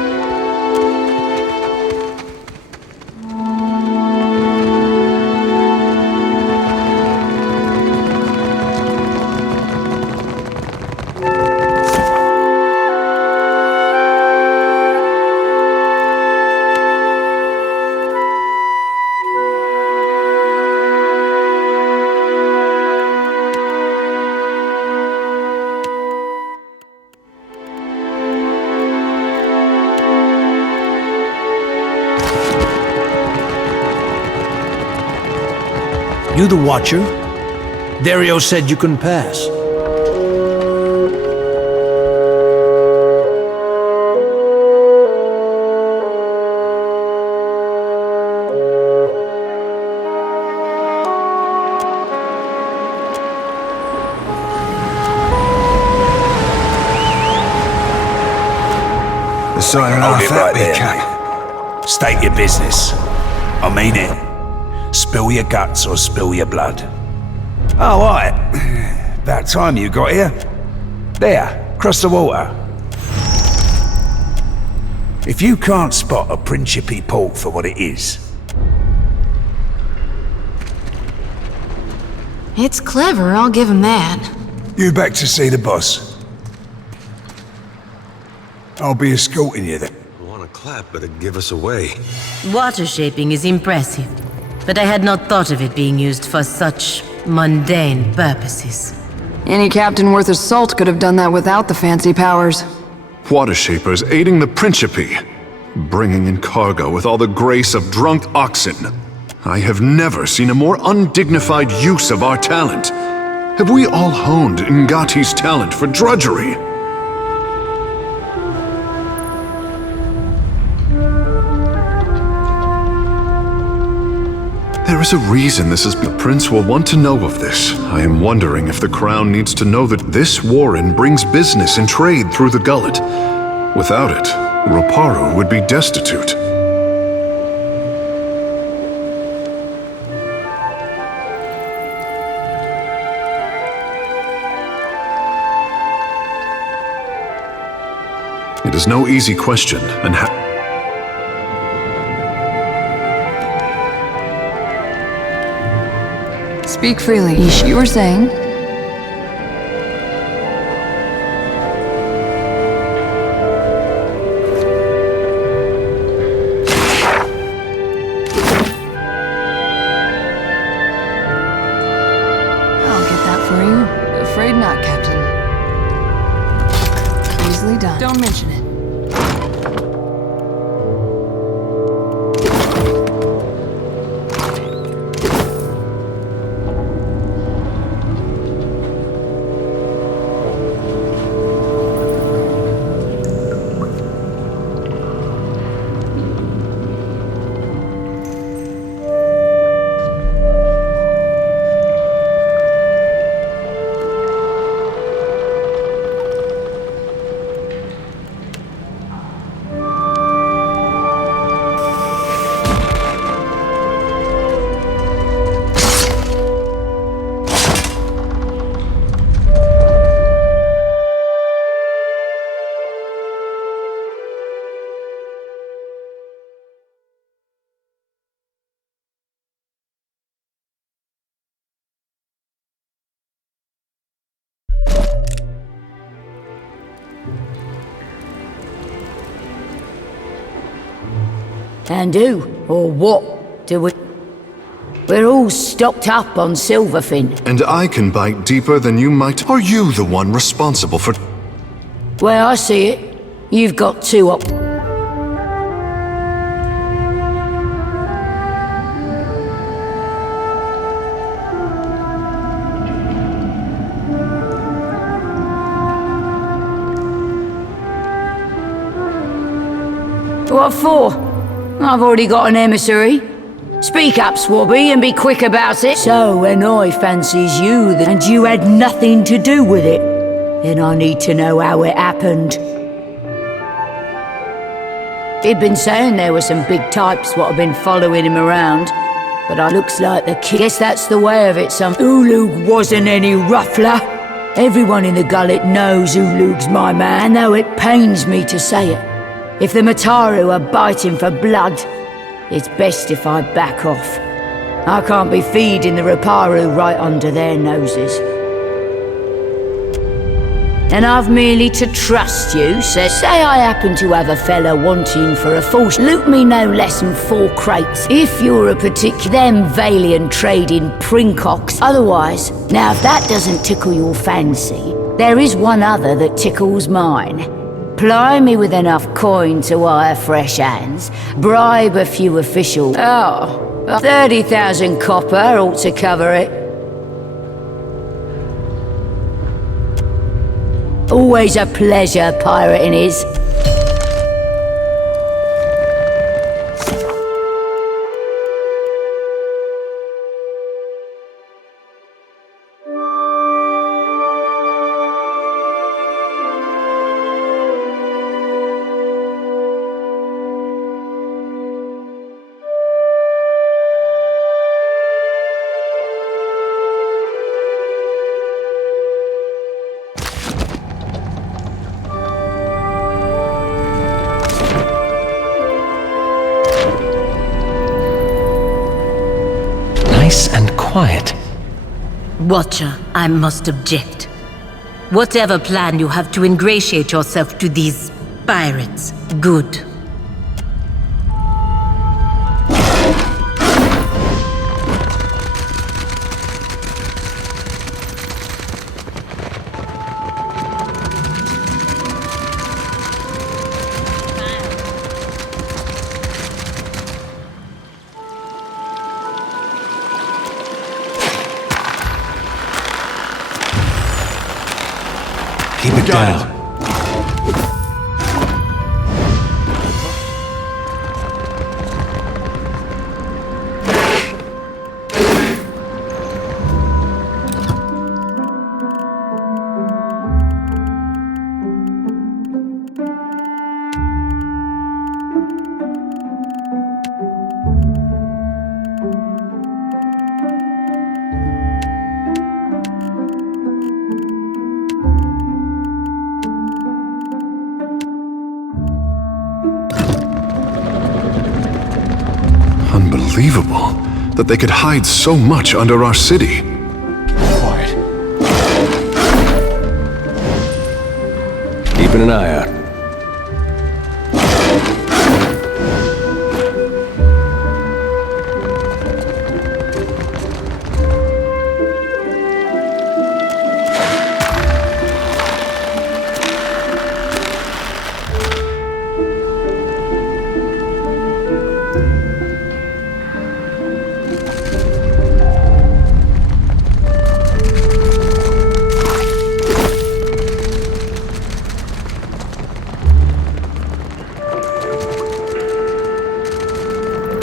You the Watcher? Dario said you couldn't pass. The sight of Hold half it that right big there. cat. State your business. I mean it. Spill your guts or spill your blood. Oh, right. About time you got here. There, across the water. If you can't spot a Principe port for what it is, It's clever, I'll give him that. you back to see the boss. I'll be escorting you there. I want to clap, but it'd give us away. Water shaping is impressive, but I had not thought of it being used for such mundane purposes. Any captain worth his salt could have done that without the fancy powers. Water shapers aiding the Principe, bringing in cargo with all the grace of drunk oxen. I have never seen a more undignified use of our talent. Have we all honed Ngati's talent for drudgery? There is a reason this is. The prince will want to know of this. I am wondering if the crown needs to know that this warren brings business and trade through the gullet. Without it, Roparu would be destitute. It is no easy question, and Speak freely. You were saying? I'll get that for you. Afraid not, Captain. Easily done. Don't mention it. And who, or what, do we... We're all stocked up on silverfin. And I can bite deeper than you might. Are you the one responsible for... Well, I see it. You've got two up... What for? I've already got an emissary. Speak up, Swabby, and be quick about it. So, when I fancies you, and you had nothing to do with it, then I need to know how it happened. He'd been saying there were some big types what have been following him around, but it looks like the kid... Guess that's the way of it, some... Ulug wasn't any ruffler. Everyone in the gullet knows Ulug's my man, though it pains me to say it. If the Mataru are biting for blood, it's best if I back off. I can't be feeding the Roparu right under their noses. And I've merely to trust you, so say I happen to have a fella wanting for a force, loot me no less than 4 crates, if you're a particular them Valian trading princocks. Otherwise, now if that doesn't tickle your fancy, there is one other that tickles mine. Ply me with enough coin to hire fresh hands, bribe a few officials. 30,000 copper ought to cover it. Always a pleasure pirating is. quiet. Watcher, I must object. Whatever plan you have to ingratiate yourself to these pirates, good. Keep it down. Unbelievable that they could hide so much under our city. Quiet. Keeping an eye out.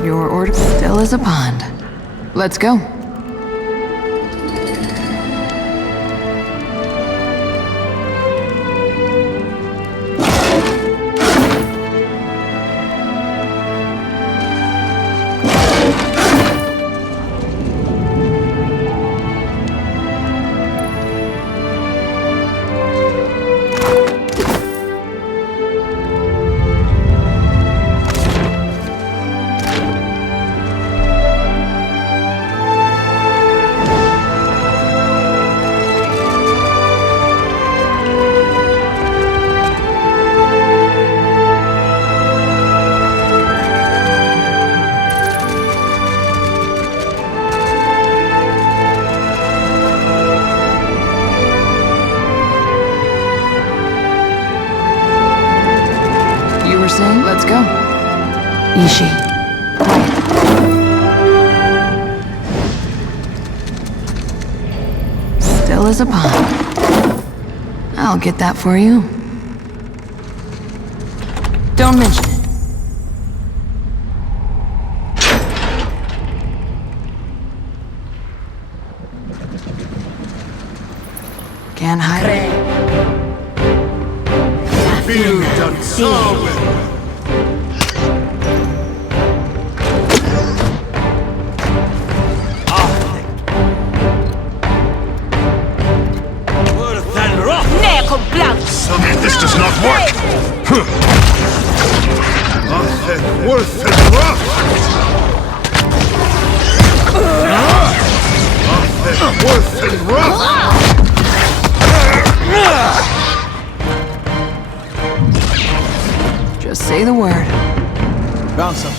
Your order still is a pond. Let's go. Saying, let's go. Ishi. Still as a pond. I'll get that for you. Don't mention it. Can't hide it. Feel done so well. This does not work! Worth and rough! Worth and rough! Just say the word. Found some.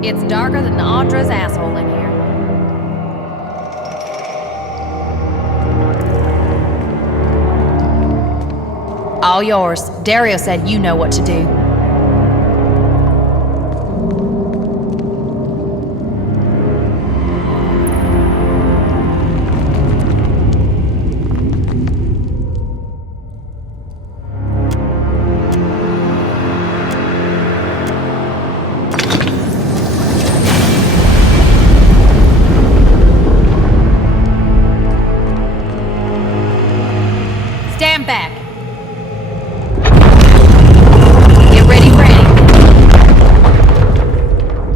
It's darker than Audra's asshole in here. All yours. Dario said you know what to do. Stand back. Get ready for anything.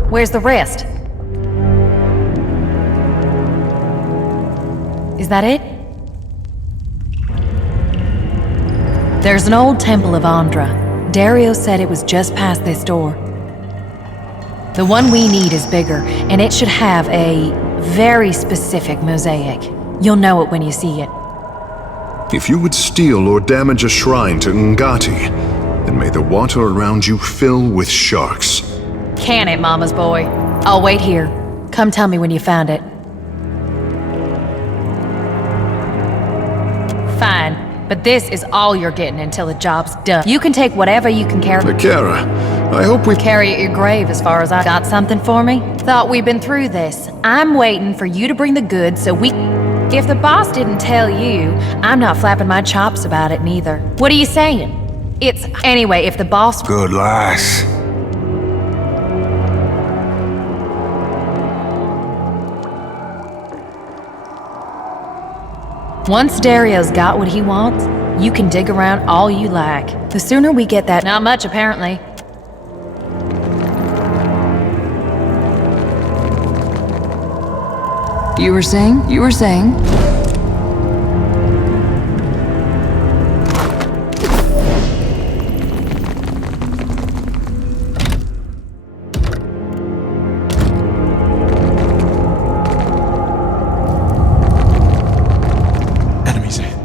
Where's the rest? Is that it? There's an old temple of Andra. Dario said it was just past this door. The one we need is bigger, and it should have a very specific mosaic. You'll know it when you see it. If you would steal or damage a shrine to Ngati, then may the water around you fill with sharks. Can it, Mama's boy? I'll wait here. Come tell me when you found it. Fine, but this is all you're getting until the job's done. You can take whatever you can carry. Akira, I hope we carry at your grave as far as I got something for me. Thought we'd been through this. I'm waiting for you to bring the goods so we... If the boss didn't tell you, I'm not flapping my chops about it neither. What are you saying? It's... Anyway, if the boss... Good lass. Once Dario's got what he wants, you can dig around all you like. The sooner we get that... Not much, apparently. You were saying? Enemies ahead.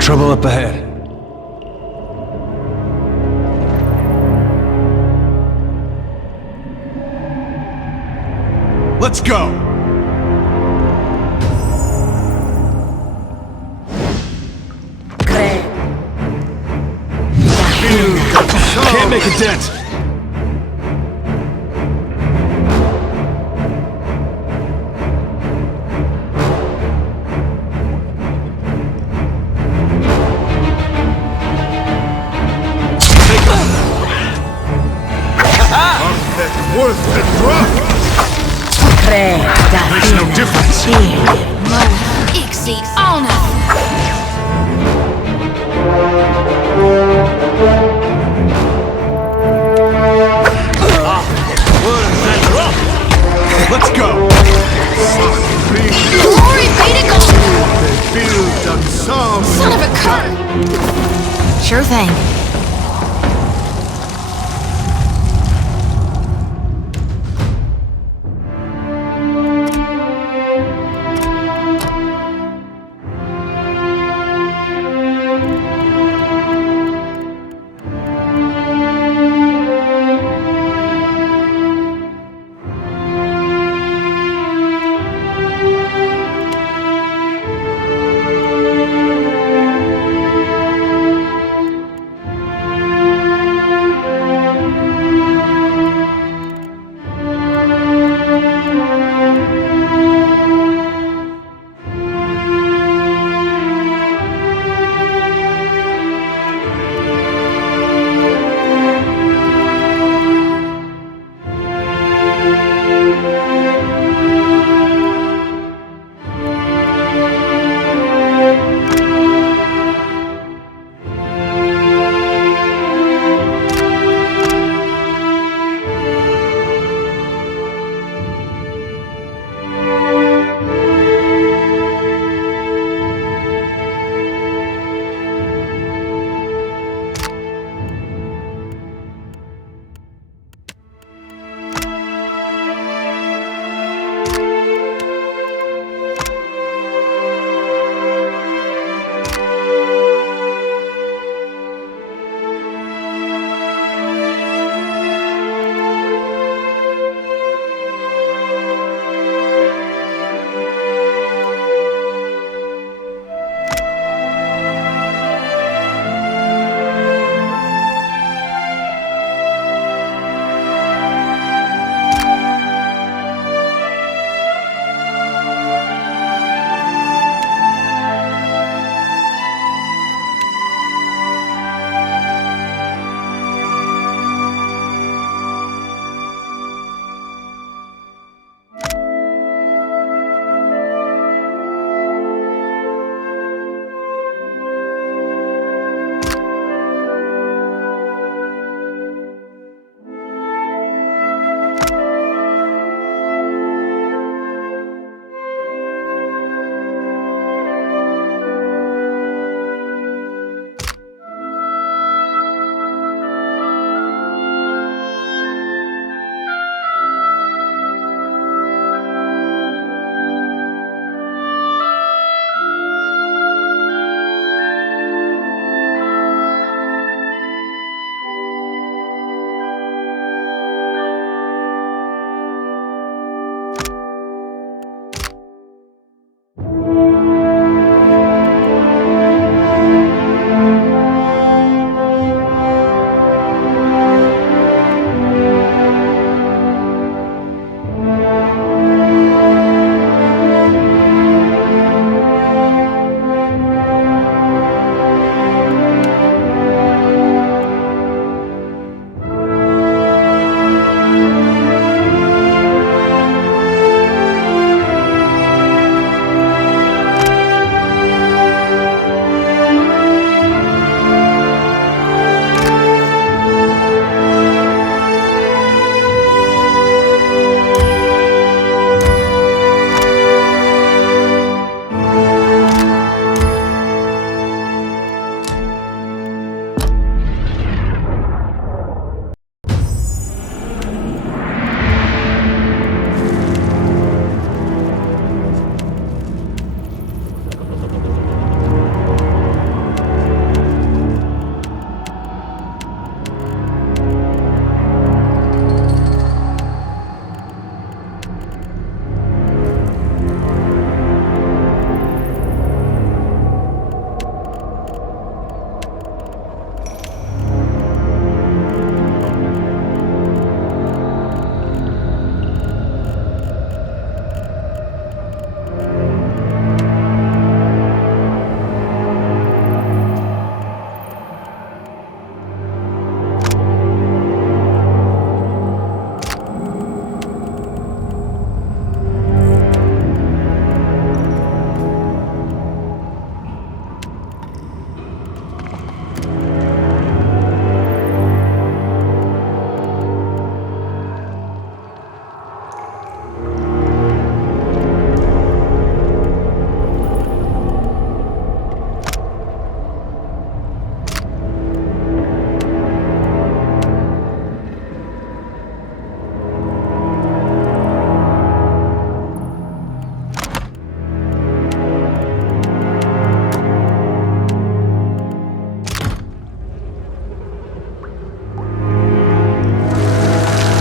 Trouble up ahead. Let's go! Can't make a dent! Worth the drop! Makes no difference. Ixi honor. Let's go! Glory be to God! Son of a cunt! Sure thing.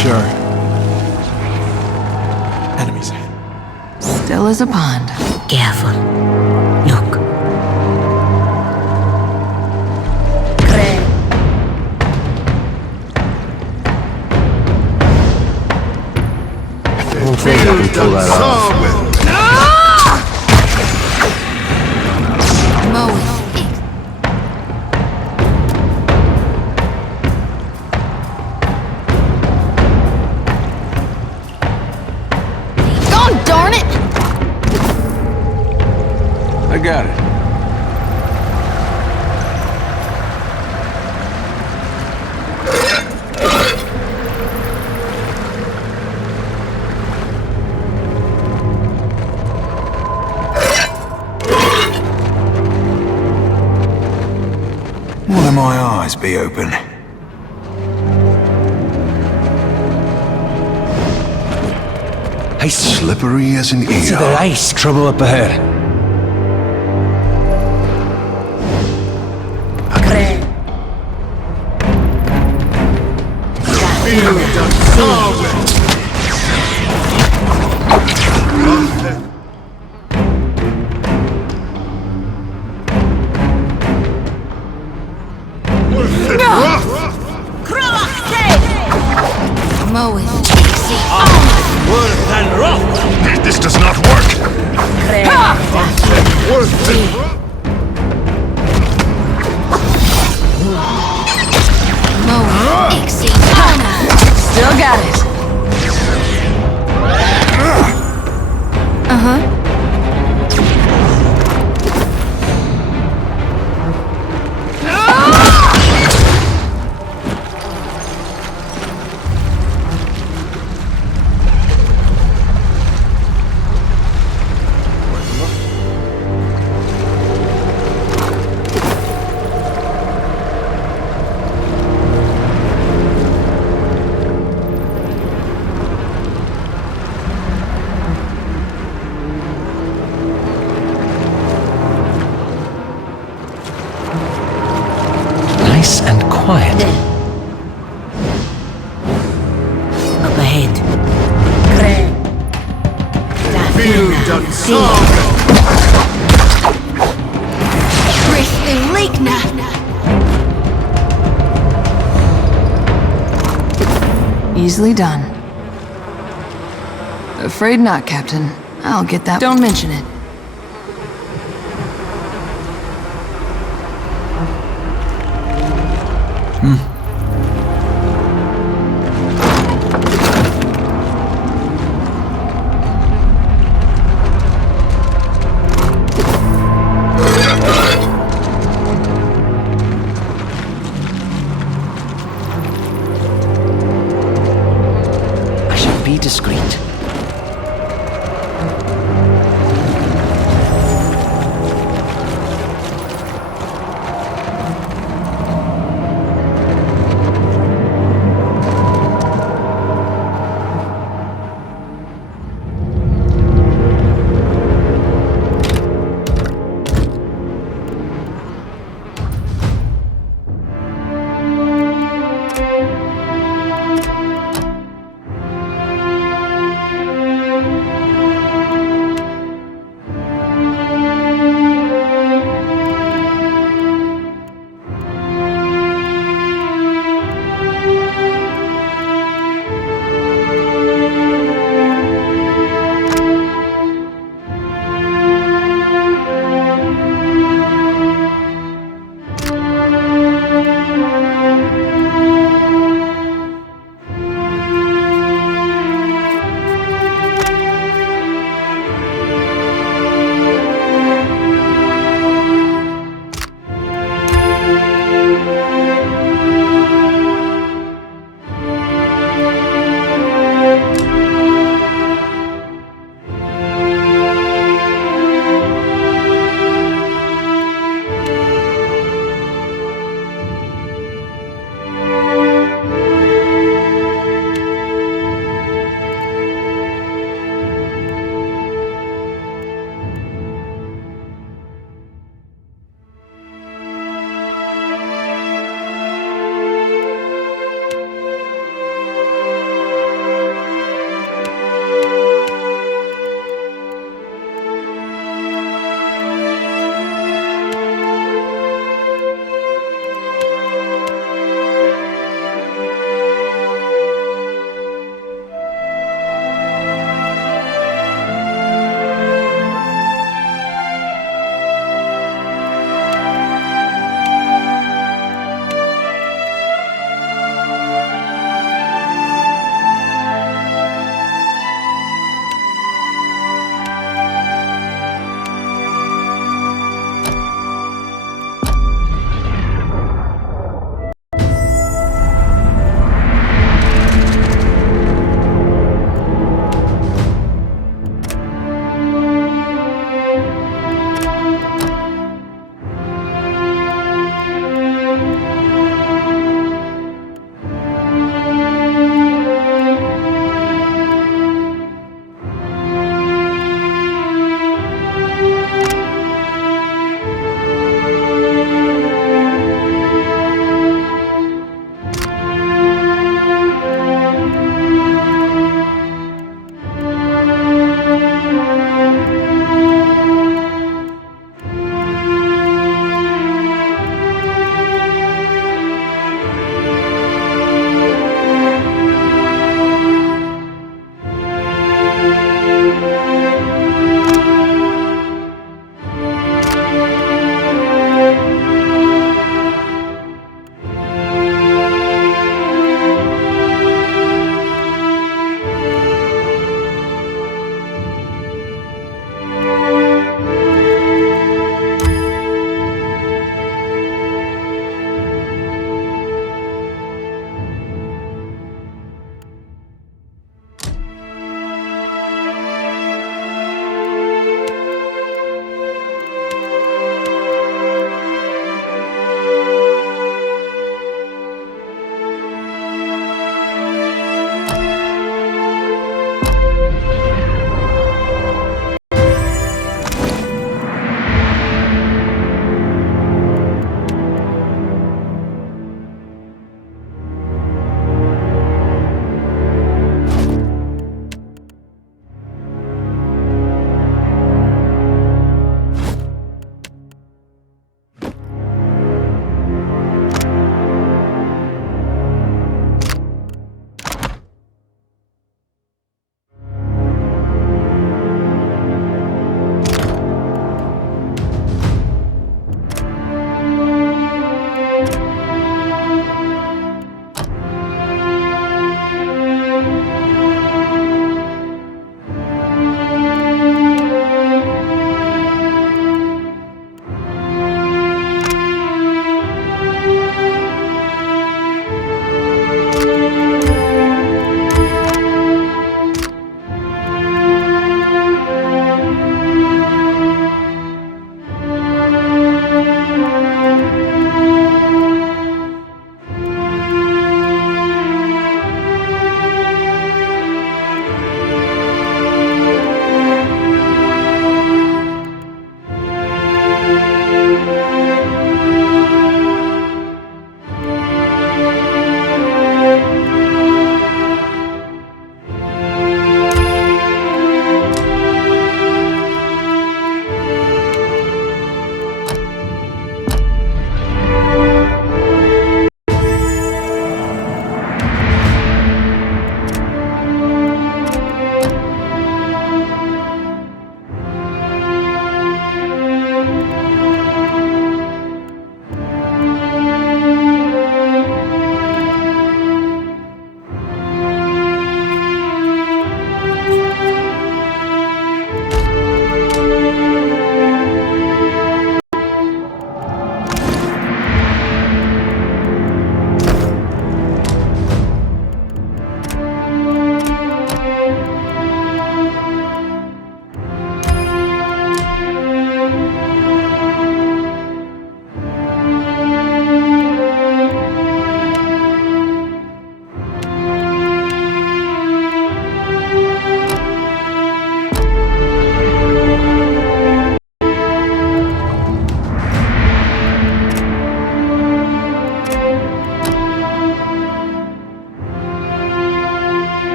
Sure. Enemies ahead. Still as a pond. Careful. Look. I don't think I can pull that off. God darn it! I got it. One of my eyes be open. Slippery as an eel. To the ice. Trouble up ahead. This does not work. Still got it. Nice and quiet. Up ahead. Easily done. Afraid not, Captain. I'll get that. Don't mention it. Be discreet.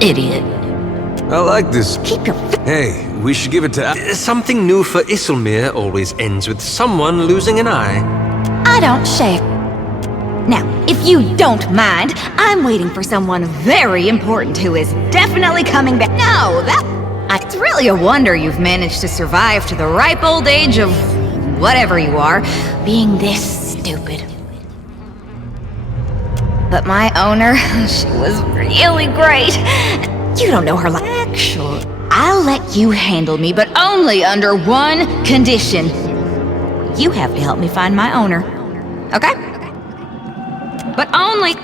idiot. I like this. Keep your Hey, we should give it to... Something new for Isilmir always ends with someone losing an eye. I don't shave. Now, if you don't mind, I'm waiting for someone very important who is definitely coming back. No, it's really a wonder you've managed to survive to the ripe old age of whatever you are, being this stupid. But my owner, she was really great. You don't know her like... Actually, I'll let you handle me, but only under one condition. You have to help me find my owner. Okay? But only...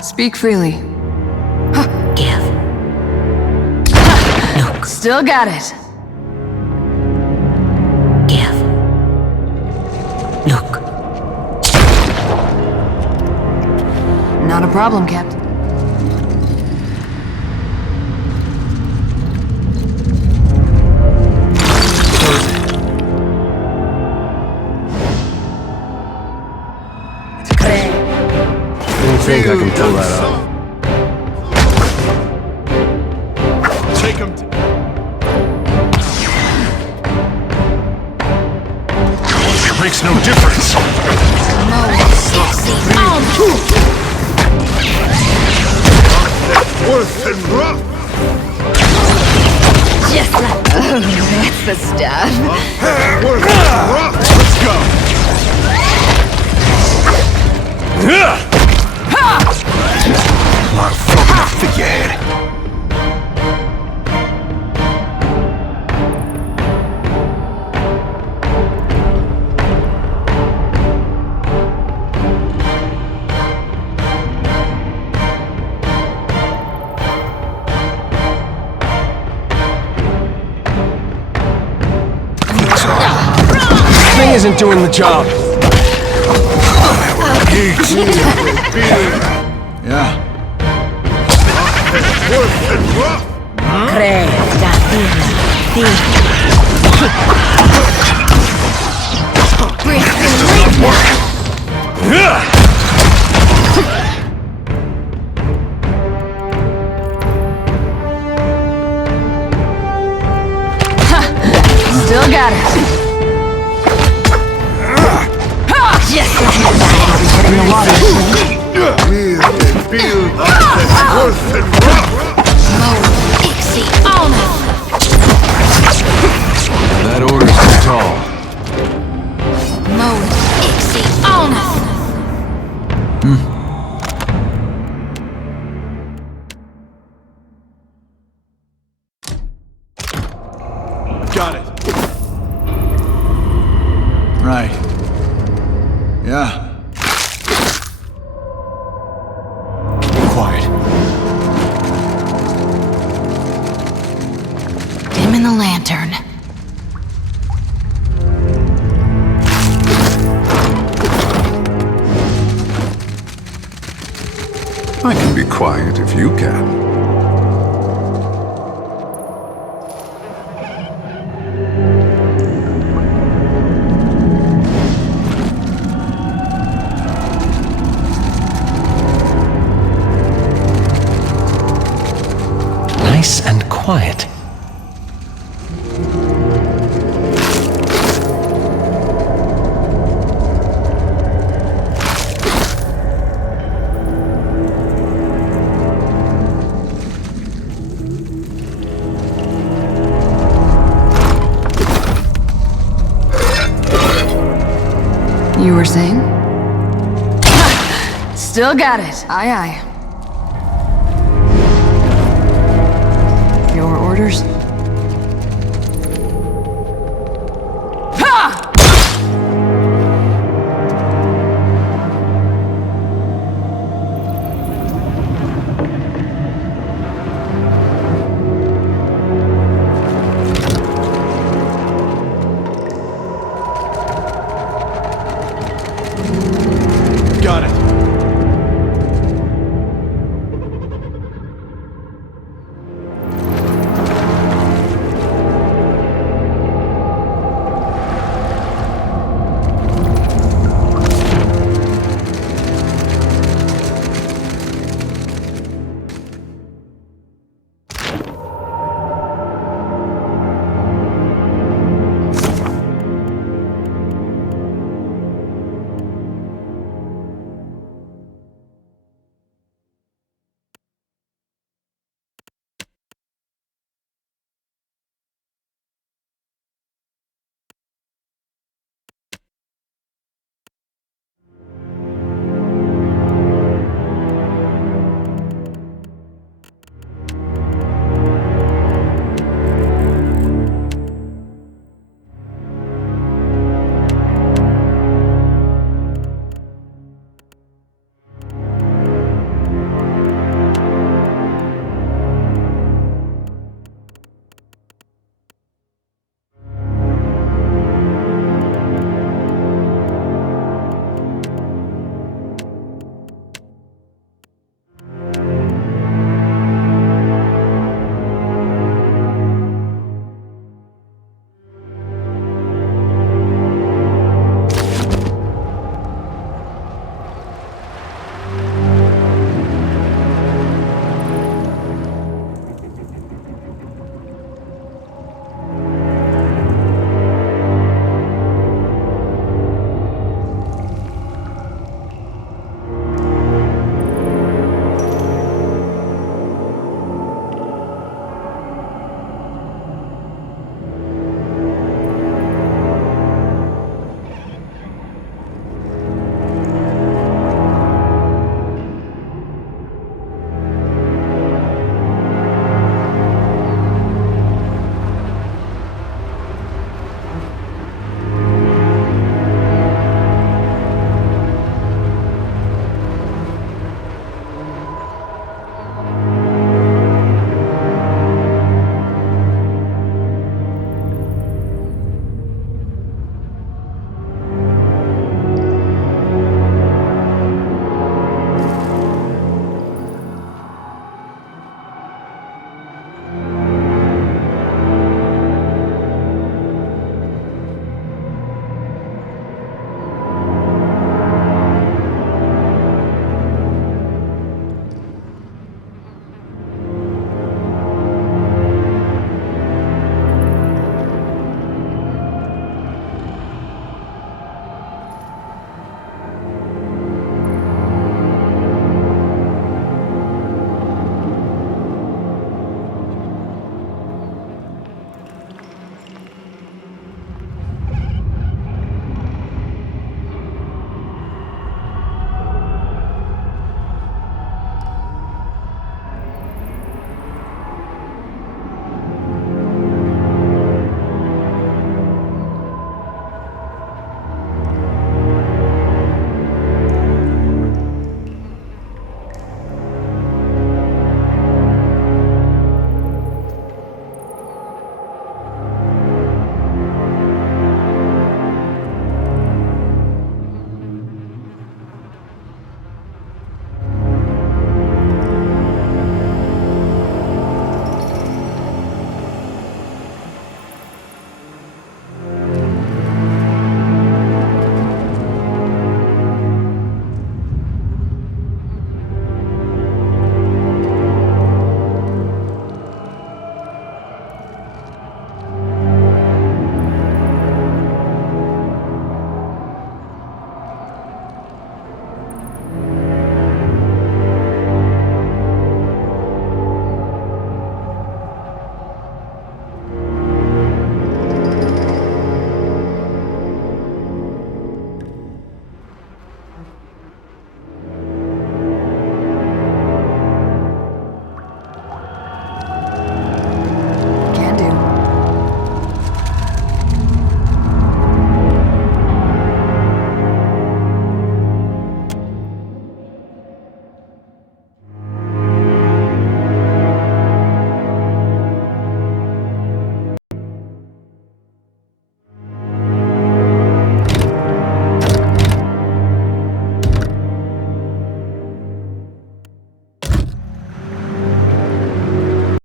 Speak freely. Give. Look. Still got it. Give. Look. Not a problem, Captain. I think I can pull that off. Take him. It makes no difference. Worth and rough. Just like... Oh, that's the stuff. Worth and rough. Let's go. Like flogging a figurehead. This thing isn't doing the job. Yeah. Still got it. Just like in the water. Worth and rough. That order's too tall. Got it. Right. Yeah. Quiet. Dim in the lantern. I can be quiet if you can. You were saying? Still got it. Aye, aye. Your orders?